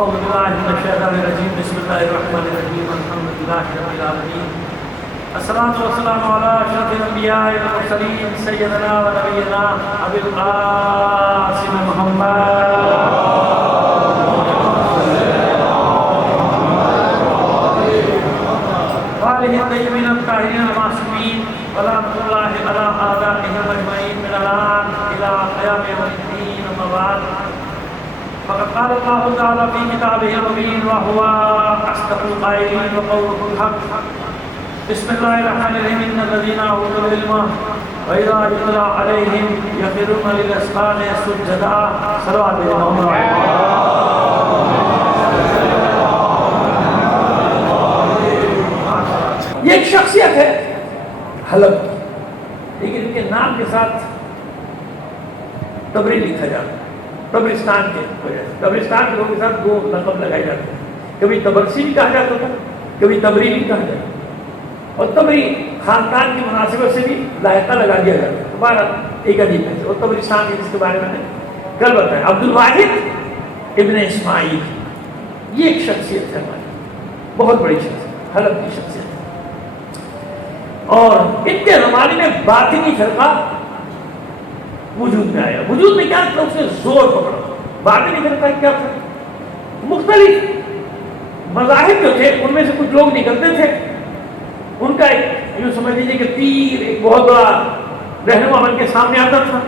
أعوذ بالله من الشيطان الرجيم بسم الله الرحمن الرحيم الحمد لله رب العالمين الصلاة والسلام على أشرف الأنبياء والمرسلين سيدنا ونبينا أبي القاسم محمد وآله الطيبين الطاهرين المعصومين ورحمة الله على آبائهم أجمعين من الآن إلى قيام يوم الدين أما بعد فقد قال الله تعالى في كتابه المبين وهو أصدق القائلين وقوله الحق بسم الله الرحمن الرحيم إن الذين أوتوا العلم وإذا يتلى عليهم يخرون للأذقان سجدا صلوات الله یہ ایک شخصیت ہے حلب کی، لیکن ان کے نام کے ساتھ تبری لکھا جاتا ہے قبرستان کے وجہ سے۔ قبرستان کے لوگوں کے ساتھ دو لقب لگائے جاتے ہیں، کبھی تبرسی بھی کہا جاتا تھا، کبھی تبری بھی کہا جاتا تھا، اور تبری خاندان کی مناسبت سے بھی لاحقہ لگا دیا جاتا ہے۔ دوبارہ ایک عجیب ہے اور قبرستان کے جس کے بارے میں کل بتایا عبد الواحد ابن اسماعیل، یہ ایک شخصیت ہے ہماری، بہت بڑی شخصیت، حلب کی شخصیت ہے۔ اور ان کے زمانے میں باطنی فرقہ وجود میں آیا۔ وجود میں کیا تھا؟ اس نے زور پکڑا۔ باطنی فرقہ کیا تھا؟ مختلف مذاہب جو تھے ان میں سے کچھ لوگ نکلتے تھے، ان کا ایک یوں سمجھ لیجیے کہ پیر ایک بہت بڑا رہنما بن کے سامنے آتا تھا،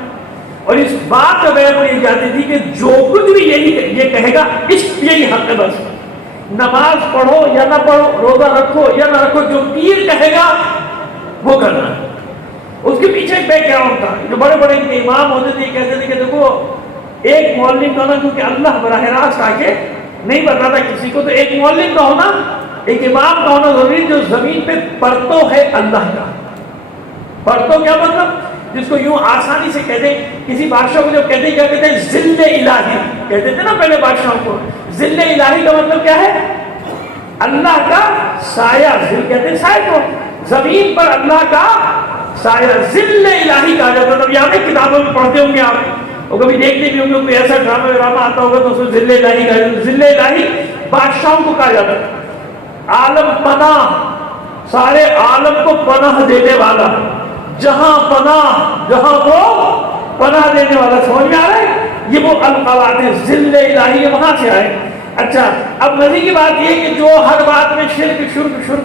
اور اس بات کا بیان یہ جاتی تھی کہ جو کچھ بھی یہ کہے گا یہی حق ہے، بس نماز پڑھو یا نہ پڑھو، روزہ رکھو یا نہ رکھو، جو پیر کہے گا وہ کرنا ہے۔ اس کے پیچھے ایک بیک گراؤنڈ تھا، جو بڑے بڑے امام ہوتے تھے کہتے تھے کہ دیکھو ایک معلم کا ہونا، کیونکہ اللہ براہ راست آ کے نہیں بتاتا کسی کو، تو ایک معلم کا ہونا، ایک امام کا ہونا ضروری، جو زمین پہ پرتو ہے اللہ کا۔ پرتو کیا مطلب؟ جس کو یوں آسانی سے کہتے ہیں، کسی بادشاہ کو جب کہتے ہیں کیا کہتے ہیں؟ ظل الہی کہتے تھے نا پہلے بادشاہوں کو۔ ظل الہی کا مطلب کیا ہے؟ اللہ کا سایہ۔ ظل کہتے ہیں سایہ کو، زمین پر اللہ کا سایہ ظل الہی کہا جاتا ہے۔ یاد ہے کتابوں میں پڑھتے ہوں گے آپ، اور کبھی دیکھتے بھی ہوں گے کوئی ایسا ڈرامہ آتا ہوگا تو اس کو ظل الہی کہا جاتا ہے۔ ظل الہی بادشاہوں کو کہا جاتا ہے۔ عالم پناہ، سارے عالم کو پناہ دینے والا، جہاں پناہ، جہاں وہ پناہ دینے والا۔ سمجھ میں آ رہا ہے؟ یہ وہ القابات ہیں، ظل الہی وہاں سے آئے۔ اچھا، اب مزے کی بات یہ کہ جو ہر بات میں شرک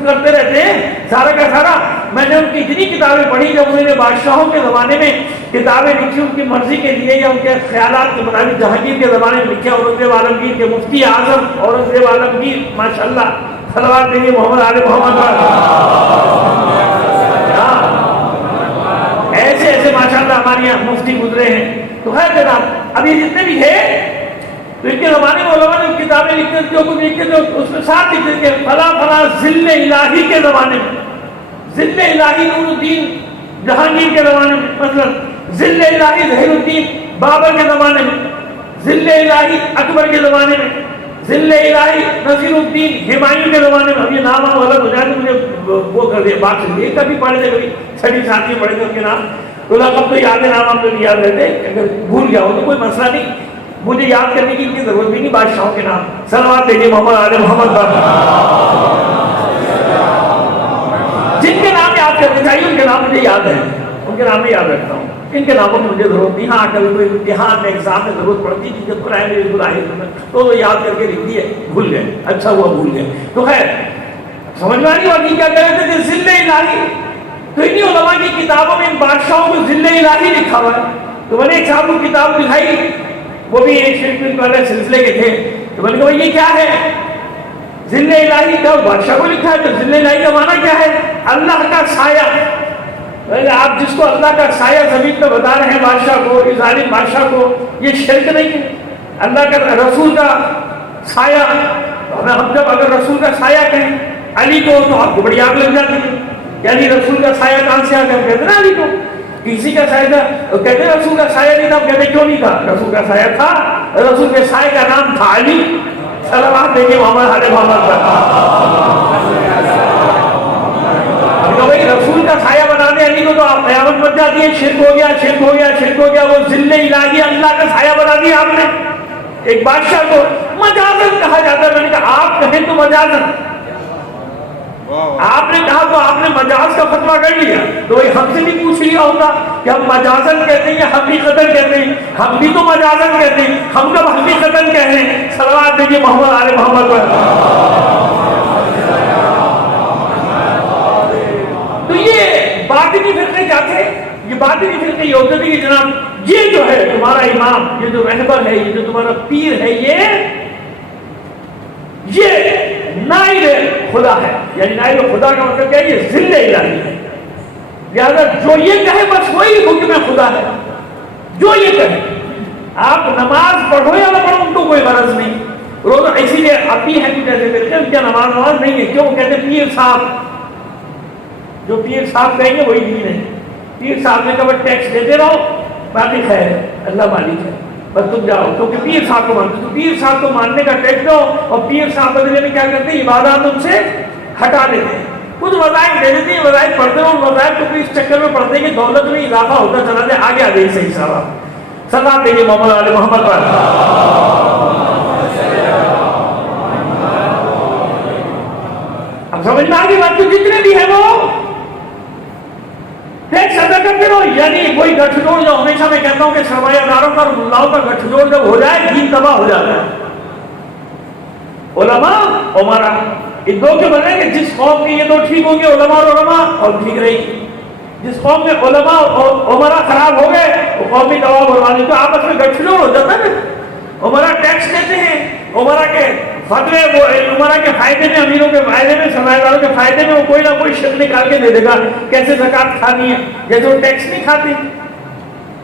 کرتے رہتے ہیں، سارا کا سارا میں نے ان کی اتنی کتابیں پڑھی جب انہوں نے بادشاہوں کے زمانے میں کتابیں لکھی ان کی مرضی کے لیے یا ان کے خیالات کے مطابق۔ جہانگیر کے زمانے میں لکھا اورنگزیب عالمگیر کے مفتی اعظم اورنگزیب عالمگیر، ماشاءاللہ، صلوات دیجیے محمد آل محمد۔ ایسے ایسے ماشاءاللہ ہمارے یہاں مفتی گزرے ہیں۔ تو خیر جناب، اب یہ جتنے بھی ہیں تو ان کے زمانے میں علماء نے کتابیں لکھتے جو کچھ لکھتے تھے اس میں ساتھ لکھتے تھے فلاں فلاں ظل الہی کے زمانے میں، ظل الہی نور الدین جہانگیر کے زمانے میں، مثلا ظل الہی ظہیر الدین بابر کے زمانے میں، ظل الہی اکبر کے زمانے میں، ظل الہی نصیر الدین ہمایوں کے زمانے میں۔ اب یہ نام غلط ہو جائے تو مجھے وہ کر دیا بات سے، یہ کبھی پڑھے تھے، کبھی چھٹی ساتھی پڑھے تھے ان کے نام، تو لقب تو یاد ہے، نام ہم لوگ یاد رہتے، اگر بھول گیا ہو تو کوئی مسئلہ نہیں، مجھے یاد کرنے کی ان کی ضرورت بھی نہیں۔ بادشاہوں کے نام صلوات دیجیے محمد آل محمد پر۔ جن کے نام یاد کرنے چاہیے ان کے نام مجھے یاد ہے، ان کے نام میں یاد رکھتا ہوں، ان کے ناموں کی مجھے ضرورت نہیں۔ ہاں کبھی کوئی امتحان میں ایگزام میں ضرورت پڑتی تھی جب پرائمری تو یاد کر کے لکھ دیے، بھول گئے، اچھا ہوا بھول گئے۔ تو خیر سمجھ میں نہیں ہوگی کیا کہہ رہے تھے؟ ظل الہی۔ تو انہی علماء کی کتابوں میں ان بادشاہوں کو ظل الہی لکھا ہوا ہے۔ تو میں نے ایک صاحب کو کتاب دکھائی، وہ بھی ایک شرک والے سلسلے کے تھے، تو میں نے کہا یہ کیا ہے؟ ظل الہی کا بادشاہ کو لکھا ہے، تو ظل الہی کا معنی کیا ہے؟ اللہ کا سایہ۔ آپ جس کو اللہ کا سایہ زمین پہ بتا رہے ہیں بادشاہ کو، اس ظالم بادشاہ کو، یہ شرک نہیں ہے؟ اللہ کا رسول کا سایہ، ہم جب اگر رسول کا سایہ کہیں علی کو تو آپ کو بڑی آگ لگ جاتی ہے، یعنی رسول کا سایہ کہاں سے آ گیا؟ کہتے ہیں علی کو، کسی کا سایہ تھا، کہتے ہیں رسول کا سایہ نہیں تھا، کہتے کیوں نہیں تھا؟ رسول کا سایہ تھا، رسول کے سایہ کا نام تھا علی۔ صلوات دیجیے محمد علی محمد پر۔ بھائی رسول کا سایہ بنا دے علی کو تو آپ قیامت بن جاتی ہے، شرک ہو گیا، شرک ہو گیا، شرک ہو گیا۔ وہ ظل الہی اللہ کا سایہ بنا دیا آپ نے ایک بادشاہ کو۔ مجازن کہا جاتا ہے. میں نے کہا آپ کہیں تو مجازن. آپ نے کہا تو آپ نے مجاز کا فتویٰ کر لیا, تو وہی ہم سے بھی پوچھ لیا ہوتا کہ ہم مجازن کہتے ہیں یا حقیقتاً کہتے ہیں. ہم بھی تو مجازن کہتے ہیں, ہم کب حقیقتاً کہہ رہے ہیں. صلوات دیجیے محمد آل محمد پر. تو یہ باطنی فرقے کیا تھے؟ یہ باطنی فرقے یہ ہوتے تھے کہ جناب یہ جو ہے تمہارا امام, یہ جو رہبر ہے, یہ جو تمہارا پیر ہے, یہ نائب خدا ہے. یعنی نائب خدا کا مطلب کیا ہے؟ یہ ذل الہی ہے. لہذا جو یہ کہے بس وہی حکم خدا ہے. جو یہ کہے, آپ نماز پڑھو یا نہ پڑھو ان کو کوئی غرض نہیں. روزہ اسی لیے اپنی ہے کہ جیسے کرتے ہیں کیا نماز نہیں ہے. کیوں کہتے ہیں پیر صاحب, جو پیر صاحب کہیں گے وہی دین ہے. پیر صاحب نے کہا ٹیکس دیتے رہو, باقی خیر ہے, اللہ مالک ہے, بس تم جاؤ. کیونکہ پیر صاحب کو مانتے تو پیر صاحب کو ماننے کا ٹیکس دو, اور پیر صاحب بدلے میں کیا کرتے ہیں؟ عبادات ان سے ہٹا دیتے ہیں, کچھ وظائف دے دیتے ہیں. وظائف پڑھتے رہو, وظائف کو اس چکر میں پڑھتے ہیں کہ دولت میں اضافہ ہوتا چلا جائے, آگے آ گئی صحیح صاحب. صلاۃ دیجیے محمد علی محمد پر. اب سمجھ میں آ گئی بات. تو جتنے بھی ہیں وہ ٹیکس ادا کرتے رہو. یعنی کوئی گٹھ جوڑ, جو ہمیشہ میں کہتا ہوں کہ سرمایہ داروں کا اور ملاؤں کا گٹھ جوڑ جب ہو جائے دین تباہ ہو جاتا ہے. علماء عمرا ان دو کے بنے کہ جس قوم کے یہ دو ٹھیک ہوں گے, علماء اور علماء, اور ٹھیک رہے گی. جس قوم میں علماء اور عمرا خراب ہو گئے وہ قوم بھی تباہ برباد. تو آپس میں گٹھ جوڑ ہو جاتا ہے. عمرا ٹیکس دیتے ہیں, عمرا کے فتوے, وہ عمرا کے فائدے میں, امیروں کے فائدے میں, سرمایہ داروں کے فائدے میں وہ کوئی نہ کوئی شکل نکال کے دے دے گا. کیسے زکات کھانی ہے, جیسے وہ ٹیکس نہیں کھاتے,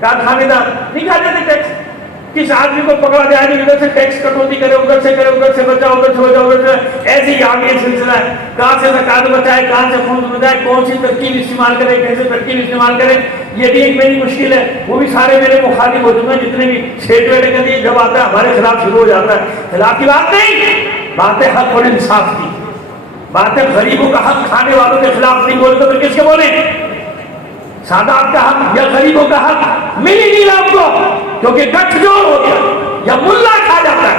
کارخانے دار نہیں کھاتے تھے ٹیکس. کس آدمی کو پکڑا جائے گا ادھر سے ٹیکس کٹوتی کرے, ادھر سے کرے, ادھر سے بچا, ادھر سے بچا, ادھر سے, ایسے ہی آگے سلسلہ ہے. کہاں سے زکات بچائے, کہاں سے خون بچائے, کون سی ترکیب استعمال کرے, کیسے ترکیب استعمال کرے, یہ بھی ایک میری مشکل ہے. وہ بھی سارے میرے مخالف ہو چکے ہیں جتنے بھی اسٹیٹ ویٹ کے لیے. جب آتا ہے ہمارے خلاف شروع ہو جاتا ہے. خلاف کی بات نہیں, بات ہے حق اور انصاف کی بات ہے. غریبوں کا حق کھانے والوں کے خلاف نہیں بولتے تو کس کے بولیں؟ سادات کا حق یا غریبوں کا حق مل ہی نہیں رہا آپ کو, کیونکہ گٹھ جوڑ ہو گیا. یا ملا کھا جاتا ہے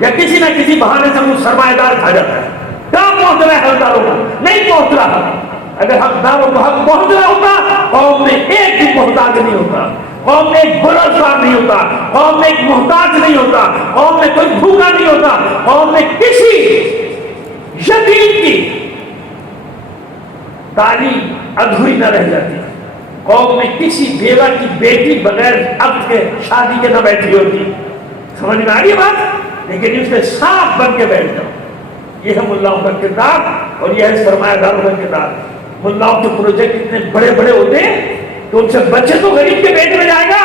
یا کسی نہ کسی بہانے سے وہ سرمایہ دار کھا جاتا ہے. کہاں پہنچ رہا ہے حقداروں کا؟ نہیں پہنچ رہا. اگر حقداروں کو حق پہنچ رہا ہوتا قوم میں ایک بھی محتاج نہیں ہوتا, قوم میں ایک برسار نہیں ہوتا, قوم میں ایک محتاج نہیں ہوتا, قوم میں کوئی بھوکا نہیں ہوتا, قوم میں کسی یتیم کی تعلیم ادھوری نہ رہ جاتی, قوم میں کسی بیوہ کی بیٹی بغیر عقد کے شادی کے نہ بیٹھی ہوتی. سمجھ میں آ رہی ہے بات؟ لیکن اس میں صاف بن کے بیٹھ جاؤ. یہ ہے ملاؤں کا کردار اور یہ ہے سرمایہ داروں کا کردار. ملاؤں کے پروجیکٹ اتنے بڑے بڑے ہوتے ہیں تو ان سے بچے تو غریب کے پیٹ میں جائے گا.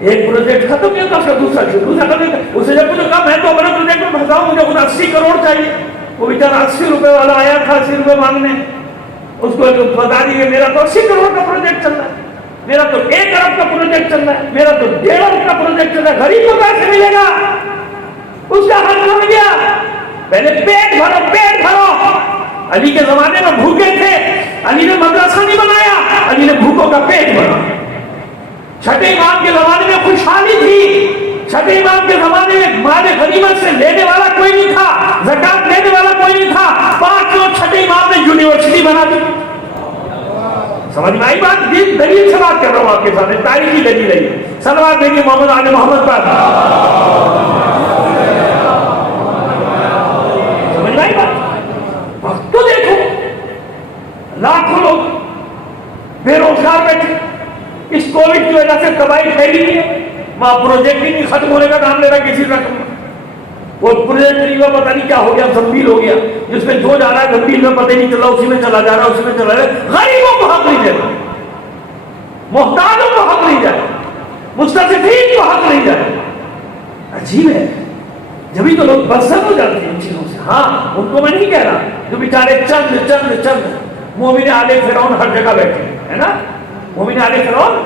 ایک پروجیکٹ ختم نہیں ہوتا, اس کا دوسرا ختم. اسے جب مجھے کہا میں تو اپنے پروجیکٹ میں پھنسا ہوں, مجھے خود 80 کروڑ چاہیے. وہ بیچارہ 80 روپے والا آیا تھا 80 روپے مانگنے, اس کو بتا دیجیے میرا تو 80 کروڑ کا پروجیکٹ چل رہا ہے, میرا تو 1 ارب کا پروجیکٹ چل رہا ہے, میرا تو 1.5 ارب کا پروجیکٹ چل رہا ہے. غریب کو کیسے ملے گا؟ اس کا حق مل گیا. پہلے پیٹ بھرو, پیٹ بھرو. علی کے زمانے میں بھوکے تھے, علی نے مدرسہ نہیں بنایا, علی نے بھوکوں کا پیٹ بھرا. چھٹے امام کے زمانے میں خوشحالی تھی, چھٹے امام کے زمانے میں مال غنیمت سے لینے والا کوئی نہیں تھا, زکات لینے والا کوئی نہیں تھا. 5 لوگ چھٹے امام نے یونیورسٹی بنا دی. سمجھ میں آئی بات؟ دلیل سے بات کر رہا ہوں آپ کے سامنے, تاریخی دلیل ہے. صلوات دیکھیے محمد آل محمد پر. سمجھ میں آئی بات؟ وقت تو دیکھو, لاکھوں لوگ بے روزگار بیٹھے, اس کووڈ کی وجہ سے تباہی پھیلی ہے. وہاں پروجیکٹ ہی نہیں ختم ہونے کا نام لے رہا کسی رقم. وہ پروجیکٹ نہیں ہوا, پتہ نہیں کیا ہو گیا, زمبیل ہو گیا. جس میں جو جا رہا ہے زمبیل میں پتہ نہیں چل رہا, اسی میں چلا جا رہا, اسی میں چلا جا رہا. غریبوں کو حق نہیں دے رہا, محتاجوں کو حق نہیں جائے, مستضعفین کو حق نہیں جائے. عجیب ہے, جبھی تو لوگ بزدل ہو جاتے ہیں ان چیزوں سے. ہاں ان کو میں نہیں کہہ رہا, جو بیچارے چند مومن آل فرعون ہر جگہ بیٹھے ہے نا. مومن آل فرعون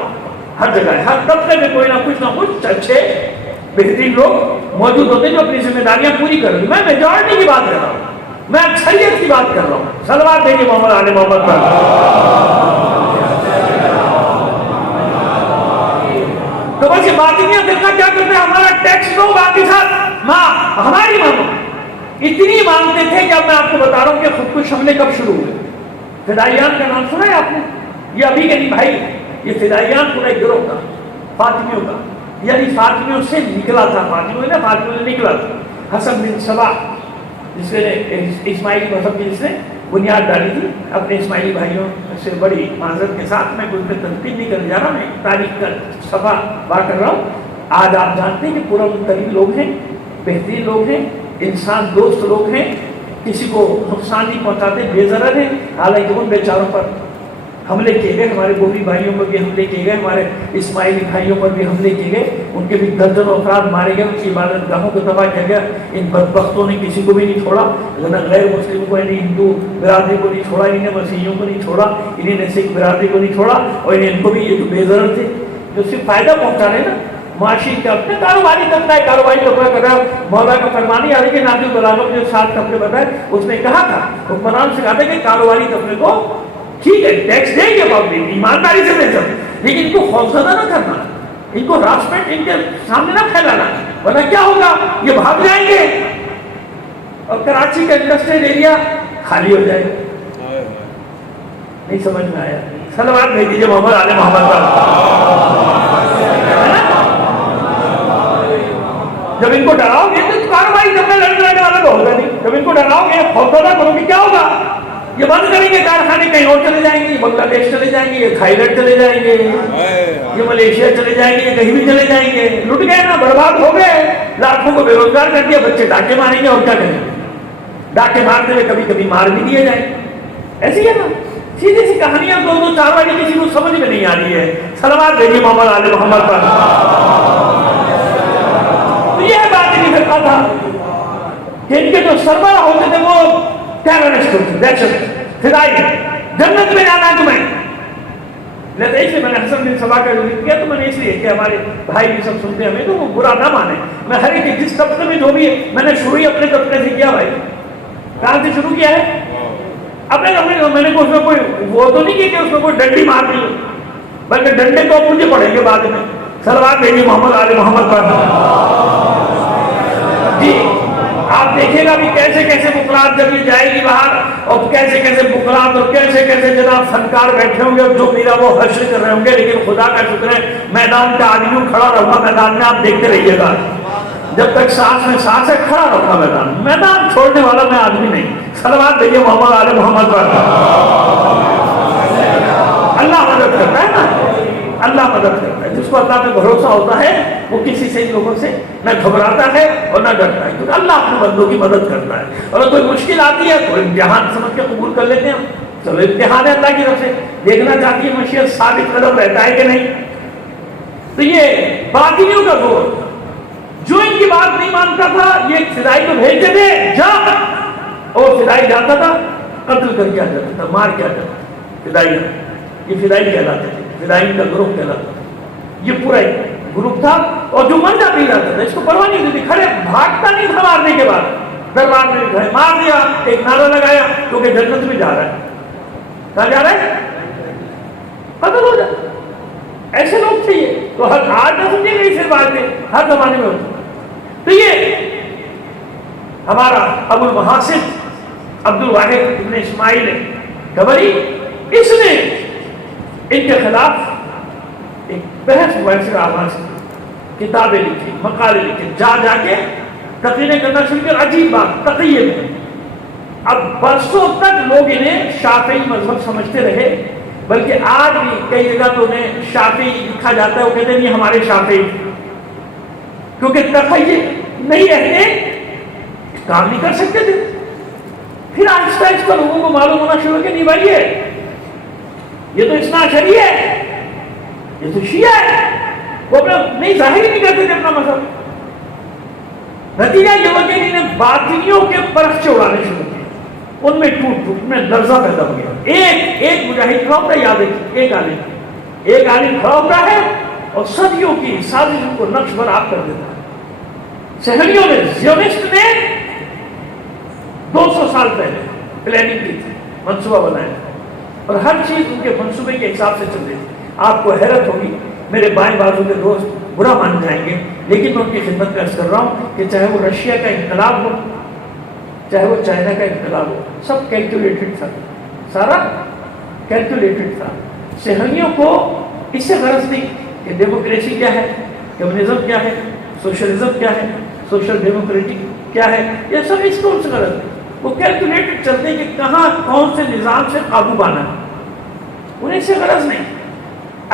ہر جگہ ہے, ہر طبقے میں کوئی نہ کچھ اچھے بہترین لوگ موجود ہوتے ہیں جو اپنی ذمہ داریاں پوری کر رہے ہیں. میں میجورٹی کی بات کر رہا ہوں, میں اکثریت کی بات کر رہا ہوں. صلوات دیجیے محمد آل محمد پر. تو بس یہ باطنیہ فرقہ کیا کرتے ہیں, ہمارا ٹیکس دو, باقی ساتھ ماں ہماری ماں اتنی مانگتے تھے کہ اب میں آپ کو بتا رہا ہوں کہ خودکش حملے کب شروع ہوئے. فدائیان کا نام سنا ہے آپ نے؟ یہ ابھی کے نہیں بھائی، یہ فدائیان پورا ایک گروہ تھا فاطمیوں کا، یعنی فاطمیوں سے نکلا تھا، فاطمیوں سے نکلا تھا. حسن بن سبا جس نے اسماعیلی مذہب کی جس نے بنیاد ڈالی تھی، اپنے اسماعیلی بھائیوں سے بڑی معذرت کے ساتھ میں کوئی پہ تنقید نہیں کرنے جا رہا، میں تاریخ کا صفحہ بات کر رہا ہوں. آج آپ جانتے ہیں کہ پورا ترین لوگ ہیں، بہترین لوگ ہیں، انسان دوست لوگ ہیں، کسی کو نقصان نہیں پہنچاتے، بے ضرر ہیں. حالانکہ ان بیچاروں پر حملے کیے گئے، ہمارے گوبھی بھائیوں پر بھی حملے کیے گئے، ہمارے اسماعیلی بھائیوں پر بھی حملے کیے گئے، ان کے بھی درجنوں افراد مارے گئے، ان کی عبادت گاہوں کو تباہ کیا گیا. ان بدبختوں نے کسی کو بھی نہیں چھوڑا، نہ غیر مسلموں کو، یعنی ہندو برادری کو نہیں چھوڑا، انہیں مسیحیوں کو نہیں چھوڑا، انہیں نے سکھ برادری کو نہیں چھوڑا، اور ان کو بھی یہ جو بے ضرر تھے جو صرف فائدہ پہنچا رہے نا معاشی کا، اپنے کاروباری کرتا ہے، کاروباری طبقہ کر رہا ہے. مولا کا فرمان آ رہی کہ نازل بلاغت جو 7 ہفتے بتائے اس نے کہا تھا، حکمران سے کہا تھا کہ کاروباری طبقے کو ٹھیک ہے ٹیکس دیں گے پبلک ایمانداری سے دیں سب، لیکن ان کو خوفزدہ نہ کرنا، ان کو ہراسمنٹ ان کے سامنے نہ پھیلانا، ورنہ کیا ہوگا یہ بھاگ جائیں گے اور کراچی کا انڈسٹریل ایریا خالی ہو جائے گا. نہیں سمجھ میں آیا؟ صلوات بھیج دیجیے محمد آل محمد پر. جب ان کو ڈراؤ گے تو کاروباری جب میں لڑنے والا تو ہوگا نہیں. جب ان کو ڈراؤ گے خوفزدہ کرو گے کیا ہوگا؟ یہ بند کریں گے کارخانے، کہیں اور چلے جائیں گے، یہ بنگلہ دیش چلے جائیں گے، یہ تھائی لینڈ چلے جائیں گے، یہ ملیشیا چلے جائیں گے، یہ کہیں بھی چلے جائیں گے. لٹ گئے نا، برباد ہو گئے، لاکھوں کو بے روزگار کر دیا، بچے ڈاکے ماریں گے اور کیا کریں گے؟ ڈاکے مارتے ہوئے کبھی کبھی مار بھی دیے جائیں. ایسی ہے نا سیدھی سی کہانیاں، 2 4 والی کسی کو سمجھ میں نہیں آ رہی ہے. صلوات بھیجیے محمد آل محمد پر. تو یہ بات نہیں کرتا تھا کہ ان کے جو سربراہ ہوتے تھے وہ ٹیررسٹ ہوتے، دہشت فدائی، جنت میں جانا ہے تمہیں. لیکن اس لیے میں نے حسن بن سبا کا ذکر کیا، تو میں نے اس لیے کہ ہمارے بھائی بھی سب سنتے ہیں ہمیں، تو وہ برا نہ مانے. میں ہر ایک جس طبقے میں جو بھی ہے، میں نے شروع ہی اپنے طبقے سے کیا بھائی. کہاں سے شروع کیا ہے؟ اپنے طبقے. میں نے اس میں کوئی وہ تو نہیں کی کہ اس میں کوئی ڈنڈی مار دی، بلکہ ڈنڈے تو مجھے پڑیں گے بعد میں. صلوات بھیجیے محمد آل محمد پر. جی آپ دیکھیں گا بھی کیسے کیسے بکرات جب یہ جائے گی باہر، اور کیسے کیسے بکرات اور کیسے کیسے جناب فنکار بیٹھے ہوں گے اور جو میرا وہ حشر کر رہے ہوں گے. لیکن خدا کا شکر ہے میدان کا آدمیوں کھڑا رہا میدان میں، آپ دیکھتے رہیے گا جب تک سانس میں سانس ہے کھڑا رہا میدان چھوڑنے والا میں آدمی نہیں. صلوات بھیجیے محمد آل محمد پر. اللہ مدد کرتا ہے نا، اللہ مدد کرتا ہے. جس کو اللہ پہ بھروسہ ہوتا ہے وہ کسی سے لوگوں سے نہ گھبراتا ہے اور نہ ڈرتا ہے، کیونکہ اللہ اپنے بندوں کی مدد کرتا ہے. اور کوئی مشکل آتی ہے تو امتحان سمجھ کے قبول کر لیتے ہیں. چلو امتحان ہے اللہ کی طرف سے، دیکھنا چاہتی ہے مشیت ثابت قدم رہتا ہے کہ نہیں. تو یہ باطنیوں کا دور، جو ان کی بات نہیں مانتا تھا یہ فدائی کو بھیجتے تھے جا، اور فدائی جاتا تھا قتل کر کے آ جاتا تھا، مار کے آ جاتا تھا. فدائی یہ فدائی کہلاتے تھے، فدائی کا گروہ کہلاتا تھا. یہ پورا ایک گروپ تھا اور جو مر جاتا ہی جاتا تھا، اس کو پرواہ نہیں ہوتی، کھڑے بھاگتا نہیں تھا مارنے کے بعد. دربار میں گئے مار دیا، ایک نعرہ لگایا کیونکہ جنت میں جا رہا ہے. کہاں جا رہا ہے؟ قتل ہو جائے. ایسے لوگ تھے یہ. تو ہر آج نہ سمجھے گا اس بات میں، ہر زمانے میں ہوتا. تو یہ ہمارا ابو المحاسن عبد الواحد ابن اسماعیل قبری، اس نے ان کے خلاف ایک بحث مباحثے آغاز کی، کتابیں لکھی، مقالے لکھے، جا جا کے تقریریں کرنا شروع کیا. عجیب بات تقیے میں اب برسوں تک لوگ انہیں شافعی مذہب سمجھتے رہے، بلکہ آج بھی کئی جگہ تو انہیں شافعی لکھا جاتا ہے، وہ کہتے ہیں نہیں ہمارے شافعی، کیونکہ تقیے نہیں رہتے کام نہیں کر سکتے تھے. پھر آہستہ آہستہ لوگوں کو معلوم ہونا شروع کہ نہیں بھائی یہ تو اثنا عشری ہے، یہ تو شیعہ ہے. وہ اپنا نہیں ظاہر ہی نہیں کرتے تھے اپنا مذہب. نتیجہ یہ ہوا کہ انہیں باطنیوں کے پرخچے اڑانے شروع کیے، ان میں ٹوٹ میں لرزہ پیدا ہو گیا. ایک مجاہد کھڑا ہوتا ہے، یاد رکھیے ایک عالم کھڑا ہوتا ہے اور صدیوں کی سازشوں کو نقش برآب کر دیتا ہے. صہیونیوں نے، زیونسٹ نے 200 سال پہلے پلاننگ کی تھی، منصوبہ بنایا تھا، اور ہر چیز ان کے منصوبے کے حساب سے چل رہی تھی. آپ کو حیرت ہوگی، میرے بائیں بازو کے دوست برا مان جائیں گے، لیکن میں ان کی خدمت میں عرض کر رہا ہوں کہ چاہے وہ رشیا کا انقلاب ہو، چاہے وہ چائنا کا انقلاب ہو، سب کیلکولیٹڈ تھا، سارا کیلکولیٹڈ تھا۔ صہیونیوں کو اس سے غرض نہیں کہ ڈیموکریسی کیا ہے، کمیونزم کیا ہے، سوشلزم کیا ہے، سوشل ڈیموکریٹک کیا ہے، یہ سب اس کو ان سے غرض نہیں۔ وہ کیلکولیٹڈ چلتے ہیں کہ کہاں کون سے نظام سے قابو پانا ہے، انہیں اس سے غرض نہیں۔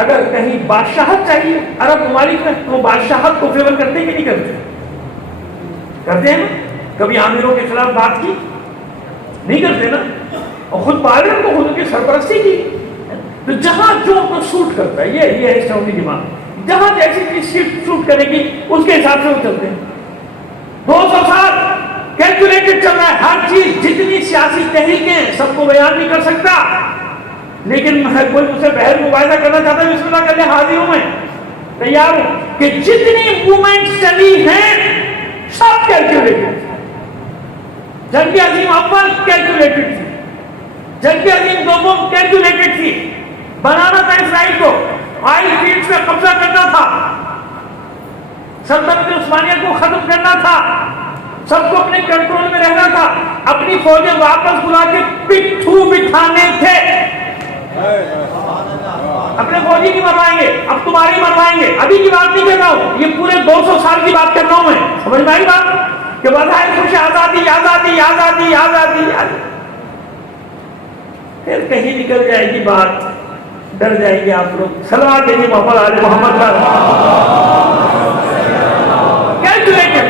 اگر کہیں بادشاہت چاہیے عرب ممالک میں تو بادشاہت کو فیور کرتے کہ نہیں کرتے؟ کرتے ہیں نا؟ کبھی عامروں کے خلاف بات کی نہیں کرتے نا، اور خود پارلیمنٹ کو خود ان کی سرپرستی کی۔ تو جہاں جو ان کو سوٹ کرتا ہے، یہ ہے اسلامی دماغ، جہاں جیسی چیز سوٹ کرے گی اس کے حساب سے وہ چلتے ہیں۔ 200 سال کیلکولیٹڈ چل رہا ہے ہر چیز، جتنی سیاسی تحریکیں ہیں سب کو بیان نہیں کر سکتا، لیکن کوئی مجھ سے بحث مباحثہ کرنا چاہتا ہے، بسم اللہ کر لے، حاضر ہوں میں، تیار ہوں کہ جتنی موومنٹس چلی ہیں سب کیلکولیٹڈ۔ جنگ عظیم اول کیلکولیٹڈ تھی، جنگ عظیم دوم کیلکولیٹڈ تھی، بنانا تھا اسرائیل کو، آئل فیلڈز پہ قبضہ کرنا تھا، سلطنت عثمانیہ کو ختم کرنا تھا، سب کو اپنے کنٹرول میں رہنا تھا، اپنی فوجیں واپس بلا کے پٹھو بٹھانے تھے۔ اپنے فوجی نہیں مروائیں گے، اب تمہاری مروائیں گے۔ ابھی کی بات نہیں کر رہا ہوں، یہ پورے 200 سال کی بات کر رہا ہوں میں، سمجھ میں آئی بات؟ کہ بظاہر خوش آزادی آزادی آزادی آزادی، پھر کہیں نکل جائے گی بات، ڈر جائیں گے آپ لوگ۔ صلوات دیجیے محمد آل محمد پر۔ کیلکولیٹڈ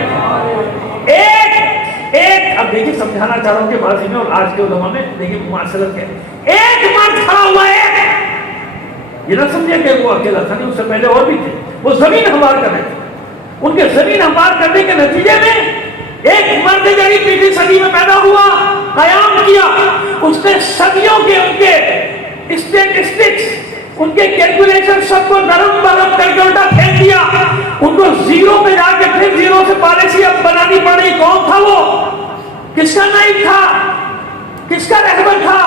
ایک اب دیکھیے سمجھانا چاہ رہا ہوں کہ ماضی میں اور آج کے علماء میں دیکھیے معاشرت کیا ہے۔ ایک مرد کھڑا ہوا ہے، یہ نہ سمجھے کہ وہ اکیلا تھا، نہیں، اس سے پہلے اور بھی تھے، وہ زمین ہموار کر رہے تھے۔ ان کے زمین ہموار کرنے کے نتیجے میں ایک مرد یعنی پچھلی صدی میں پیدا ہوا، قیام کیا، اس نے صدیوں کے ان کے اسٹیٹسٹکس، ان کے کیلکولیشن سب کو نرم برم کر کے الٹا پھینک دیا، ان کو زیرو پہ جا کے پھر زیرو سے پالیسی اب بنانی پڑی۔ کون تھا وہ؟ کس کا نائب تھا؟ کس کا رہبر تھا؟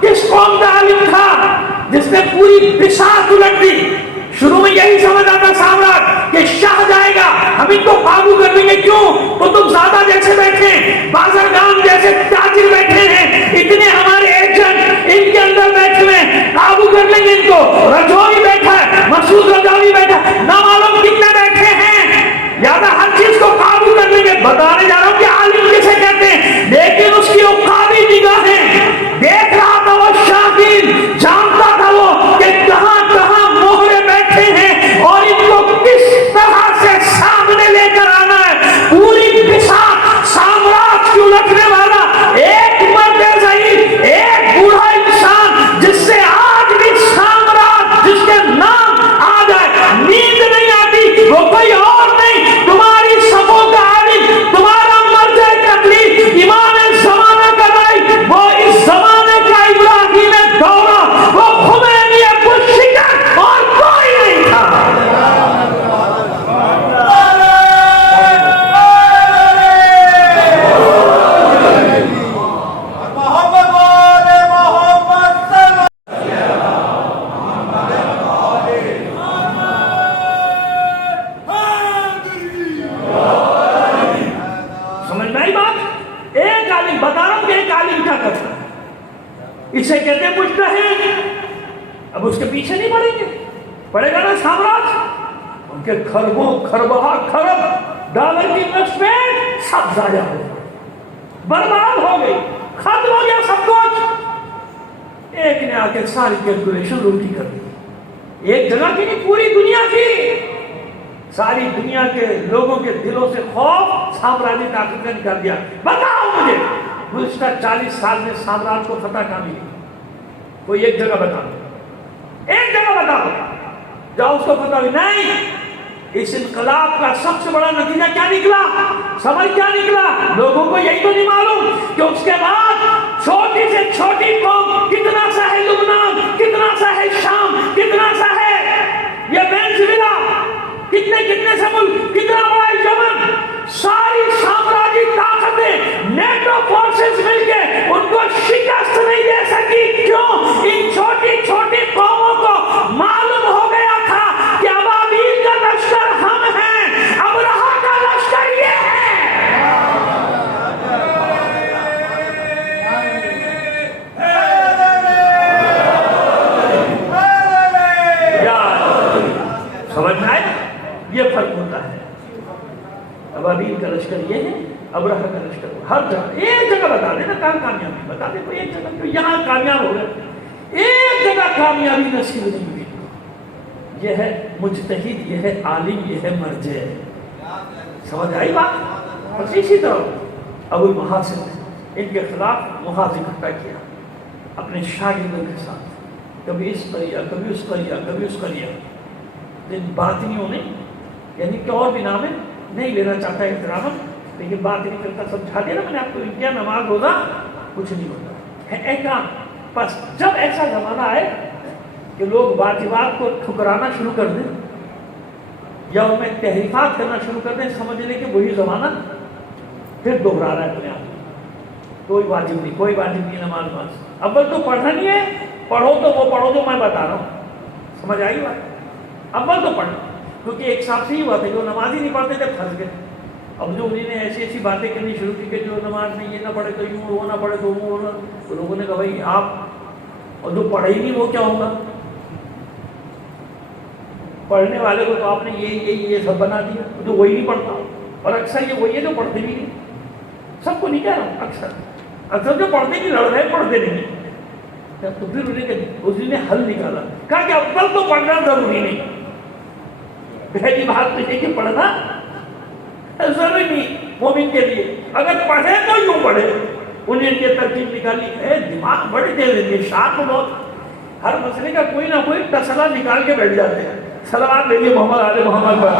کس قوم کا عالم تھا جس نے پوری بساط الٹ دی؟ شروع میں یہی سمجھ آتا سامراج کہ شاہ جائے گا، ہم ان کو قابو کر لیں گے۔ کیوں؟ قطب زادہ جیسے بیٹھے ہیں، بازرگان جیسے تاجر بیٹھے ہیں، اتنے ہمارے ایجنٹ ان کے اندر بیٹھے ہیں، قابو کر لیں گے ان کو۔ رجوی بیٹھا ہے، مسعود رجوی بیٹھا ہے، نہ معلوم کتنے بیٹھے ہیں، یاد ہر چیز کو قابو کر لیں گے۔ بتانے جا رہا ہوں کہ عالم کسے کہتے ہیں، لیکن اس کی عقابی نگاہیں دیکھ رہا تھا وہ شاہین، جانتا تھا وہ کہ کہاں کہاں موہرے بیٹھے ہیں اور ان کو کس طرح سے سامنے لے کر آنا ہے۔ پوری بساط سامراج کی الٹنے والا ایک مرد ضعیف، ایک بوڑھا انسان جس سے آج بھی سامراج، جس کے نام آ جائے نیند نہیں آتی، وہ کوئی اور نہیں، تمہاری سبوں کا عالم، تمہارا مرجع تقلید، امام زمانہ کا دائی، وہ اس زمانے کا ابراہیم دورہ، وہ خمینی ابو شکر اور کوئی نہیں تھا۔ سمجھ میں آئی بات؟ ایک عالم، بتا رہا ہوں کہ ایک عالم کیا کرتا ہے، اسے کہتے ہیں مجتہد۔ اب اس کے پیچھے نہیں پڑیں گے، پڑے گا نا سامراج، ان کے خربوں خربہ خرب ڈالر کی انویسٹمنٹ سب ضائع ہو گئی، برباد ہو گئی، ختم ہو گیا سب کچھ۔ ایک نے آ کے ساری کیلکولیشن الٹی کر دی، ایک جگہ کی نہیں، پوری دنیا کی، ساری دنیا کے لوگوں کے دلوں سے خوف سامراجی طاقت نے نکال دیا۔ بتاؤ مجھے گزشتہ 40 سال میں سامراج کو فتح کہاں ملی؟ کوئی ایک جگہ بتا دو، ایک جگہ بتا دو جاؤ اس کو فتح ہوئی۔ نہیں، اس انقلاب کا سب سے بڑا نتیجہ کیا نکلا؟ سمجھ کیا نکلا؟ لوگوں کو یہی تو نہیں معلوم کہ اس کے بعد چھوٹی سے چھوٹی قوم، کتنا سا ہے لبنان، کتنا سا ہے شام، کتنا سا ہے یہ وینزویلا، کتنے سے ملک، کتنا بڑا یمن، ساری سامراجی طاقتیں نیٹو فورسز مل کے ان کو شکست نہیں دے سکی۔ کیوں؟ ان چھوٹی چھوٹی قوموں کو معلوم ہو گیا تھا کہ ابابیل کا لشکر لشکر یہ ہے، ابرہہ کا لشکر ہر جگہ، ایک جگہ بتا دیں نا کہاں کامیابی، بتا دیں کوئی ایک جگہ، جو یہاں کامیاب ہو گئے، ایک جگہ کامیابی نصیب نہیں ہوئی۔ یہ ہے مجتہد، یہ ہے عالم، یہ ہے مرجع۔ سمجھ آئی بات؟ بس اسی طرح ابو المحاسن ان کے خلاف محاذ اکٹھا کیا اپنے شاگردوں کے ساتھ، کبھی اس قریہ، کبھی اس قریہ، کبھی اس قریہ۔ ان باطنیوں نے، یعنی کہ اور بھی نام ہے، نہیں لینا چاہتا احترامت، لیکن باطنی فرقہ سمجھا دیا نا میں نے آپ کو، ان کیا نماز روزہ کچھ نہیں ہوتا ہے احکام۔ بس جب ایسا زمانہ آئے کہ لوگ واجبات کو ٹھکرانا شروع کر دیں یا ان میں تحریفات کرنا شروع کر دیں، سمجھ لیں کہ وہی زمانہ پھر دوہرا رہا ہے اپنے آپ۔ کوئی واجب نہیں، کوئی واجب نہیں نماز۔ اول تو پڑھنا نہیں ہے، پڑھو تو وہ پڑھو جو میں بتا رہا ہوں، سمجھ آئی بات؟ اول تو پڑھنا، کیونکہ ایک صاحب سے ہی ہوا تھا کہ وہ نماز ہی نہیں پڑھتے تھے، پھنس گئے۔ اب جو انہیں نے ایسی ایسی باتیں کرنی شروع کی کہ جو نماز میں یہ نہ پڑھے تو یوں، وہ نہ پڑھے تو وہ نہ، تو لوگوں نے کہا بھائی آپ، اور جو پڑھے ہی نہیں وہ کیا ہوگا؟ پڑھنے والے کو تو آپ نے یہ سب بنا دیا، جو وہی نہیں پڑھتا، اور اکثر یہ وہی ہے جو پڑھتے بھی نہیں، سب کو نہیں کہہ رہا ہوں، اکثر جو پڑھتے نہیں لڑ رہے، پڑھتے نہیں۔ تو پھر اس نے حل نکالا، کہا کہ اول تو پڑھنا ضروری نہیں، پہلی بات تو یہ کہ پڑھنا ضروری نہیں مومن کے لیے، اگر پڑھے تو یوں پڑھے۔ انہیں یہ ترکیب نکالی ہے، دماغ بڑی تیز ہے، شاط لوگ ہر مسئلے کا کوئی نہ کوئی تسلا نکال کے بیٹھ جاتے ہیں۔ صلوات بھیجیے محمد آل محمد پر،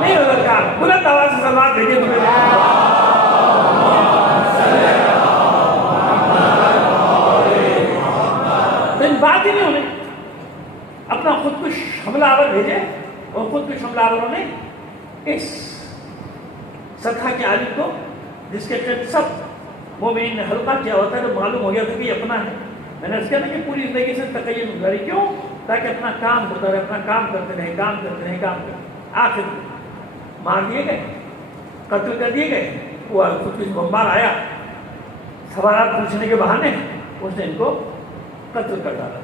نہیں حضرت کا بلند آواز سے صلوات بھیجیے تمہیں۔ بات ہی نہیں ہونے، اپنا خودکش حملہ آور بھیجے، اور خودکش حملہ آوروں نے اس سطح کے عالم کو، جس کے تحت سب مومنین نے حلقہ کیا ہوتا ہے، تو معلوم ہو گیا تھا کہ یہ اپنا ہے۔ میں نے اس کہا کہ پوری زندگی سے تقین گزاری، کیوں؟ تاکہ اپنا کام ہوتا رہے، اپنا کام کرتے رہے، کام کرتے رہے، کام کرتے رہے۔ آخر مار دیے گئے، قتل کر دیے گئے۔ وہ خودکش بمبار آیا، سوالات پوچھنے کے بہانے اس نے ان کو قتل کر ڈالا۔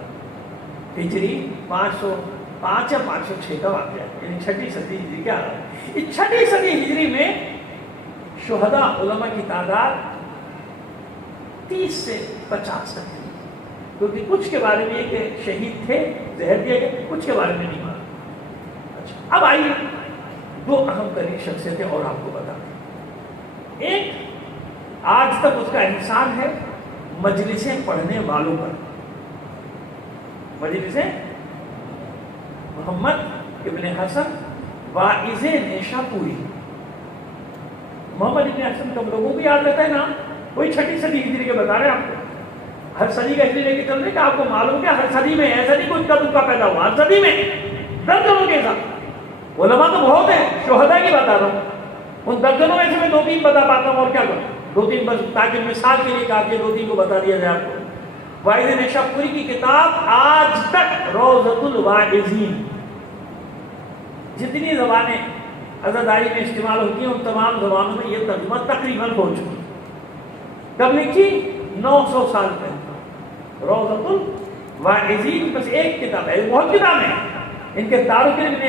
ہجری 505 یا 506 کا واقعہ ہے، یعنی 6 صدی ہجری کے آرہا۔ اس 6 صدی ہجری میں شہداء علماء کی تعداد 30 سے 50 تک تھی، کیونکہ کچھ کے بارے میں یہ کہ شہید تھے، زہر دیا گیا، کچھ کے بارے میں نہیں معلوم۔ اچھا، اب آئیے 2 اہم ترین شخصیتیں اور آپ کو بتا دیں۔ ایک، آج تک اس کا انحصار ہے مجلسیں پڑھنے والوں پر، مجلسیں محمد ابن حسن واعظ نیشاپوری۔ محمد ابن حسن کم لوگوں کو یاد رہتا ہے نا، وہی 6 صدی ہجری کے بتا رہے ہیں آپ کو۔ ہر صدی کا اس لیے لے کے چل رہے کہ آپ کو معلوم ہے ہر صدی میں ایسا نہیں کوئی کا پیدا ہوا، ہر صدی میں درجنوں کے ساتھ علماء تو بہت ہیں، شہداء کی بتا رہا ہوں، ان درجنوں میں سے میں 2-3 بتا پاتا ہوں، اور کیا کروں، 2-3 بس تاکہ مثال کے لیے کافی 2-3 کو بتا دیا جائے آپ کو۔ واعظ نیشاپوری کی کتاب آج تک روضۃ الواعظین، جتنی زبانیں عزاداری میں استعمال ہوتی ہیں ان تمام زبانوں میں یہ ترجمہ تقریباً ہو چکی۔ کب لکھی؟ 900 سال پہلے۔ روضۃ الواعظین بس ایک کتاب ہے، بہت کتابیں ہیں ان کے تارک ابن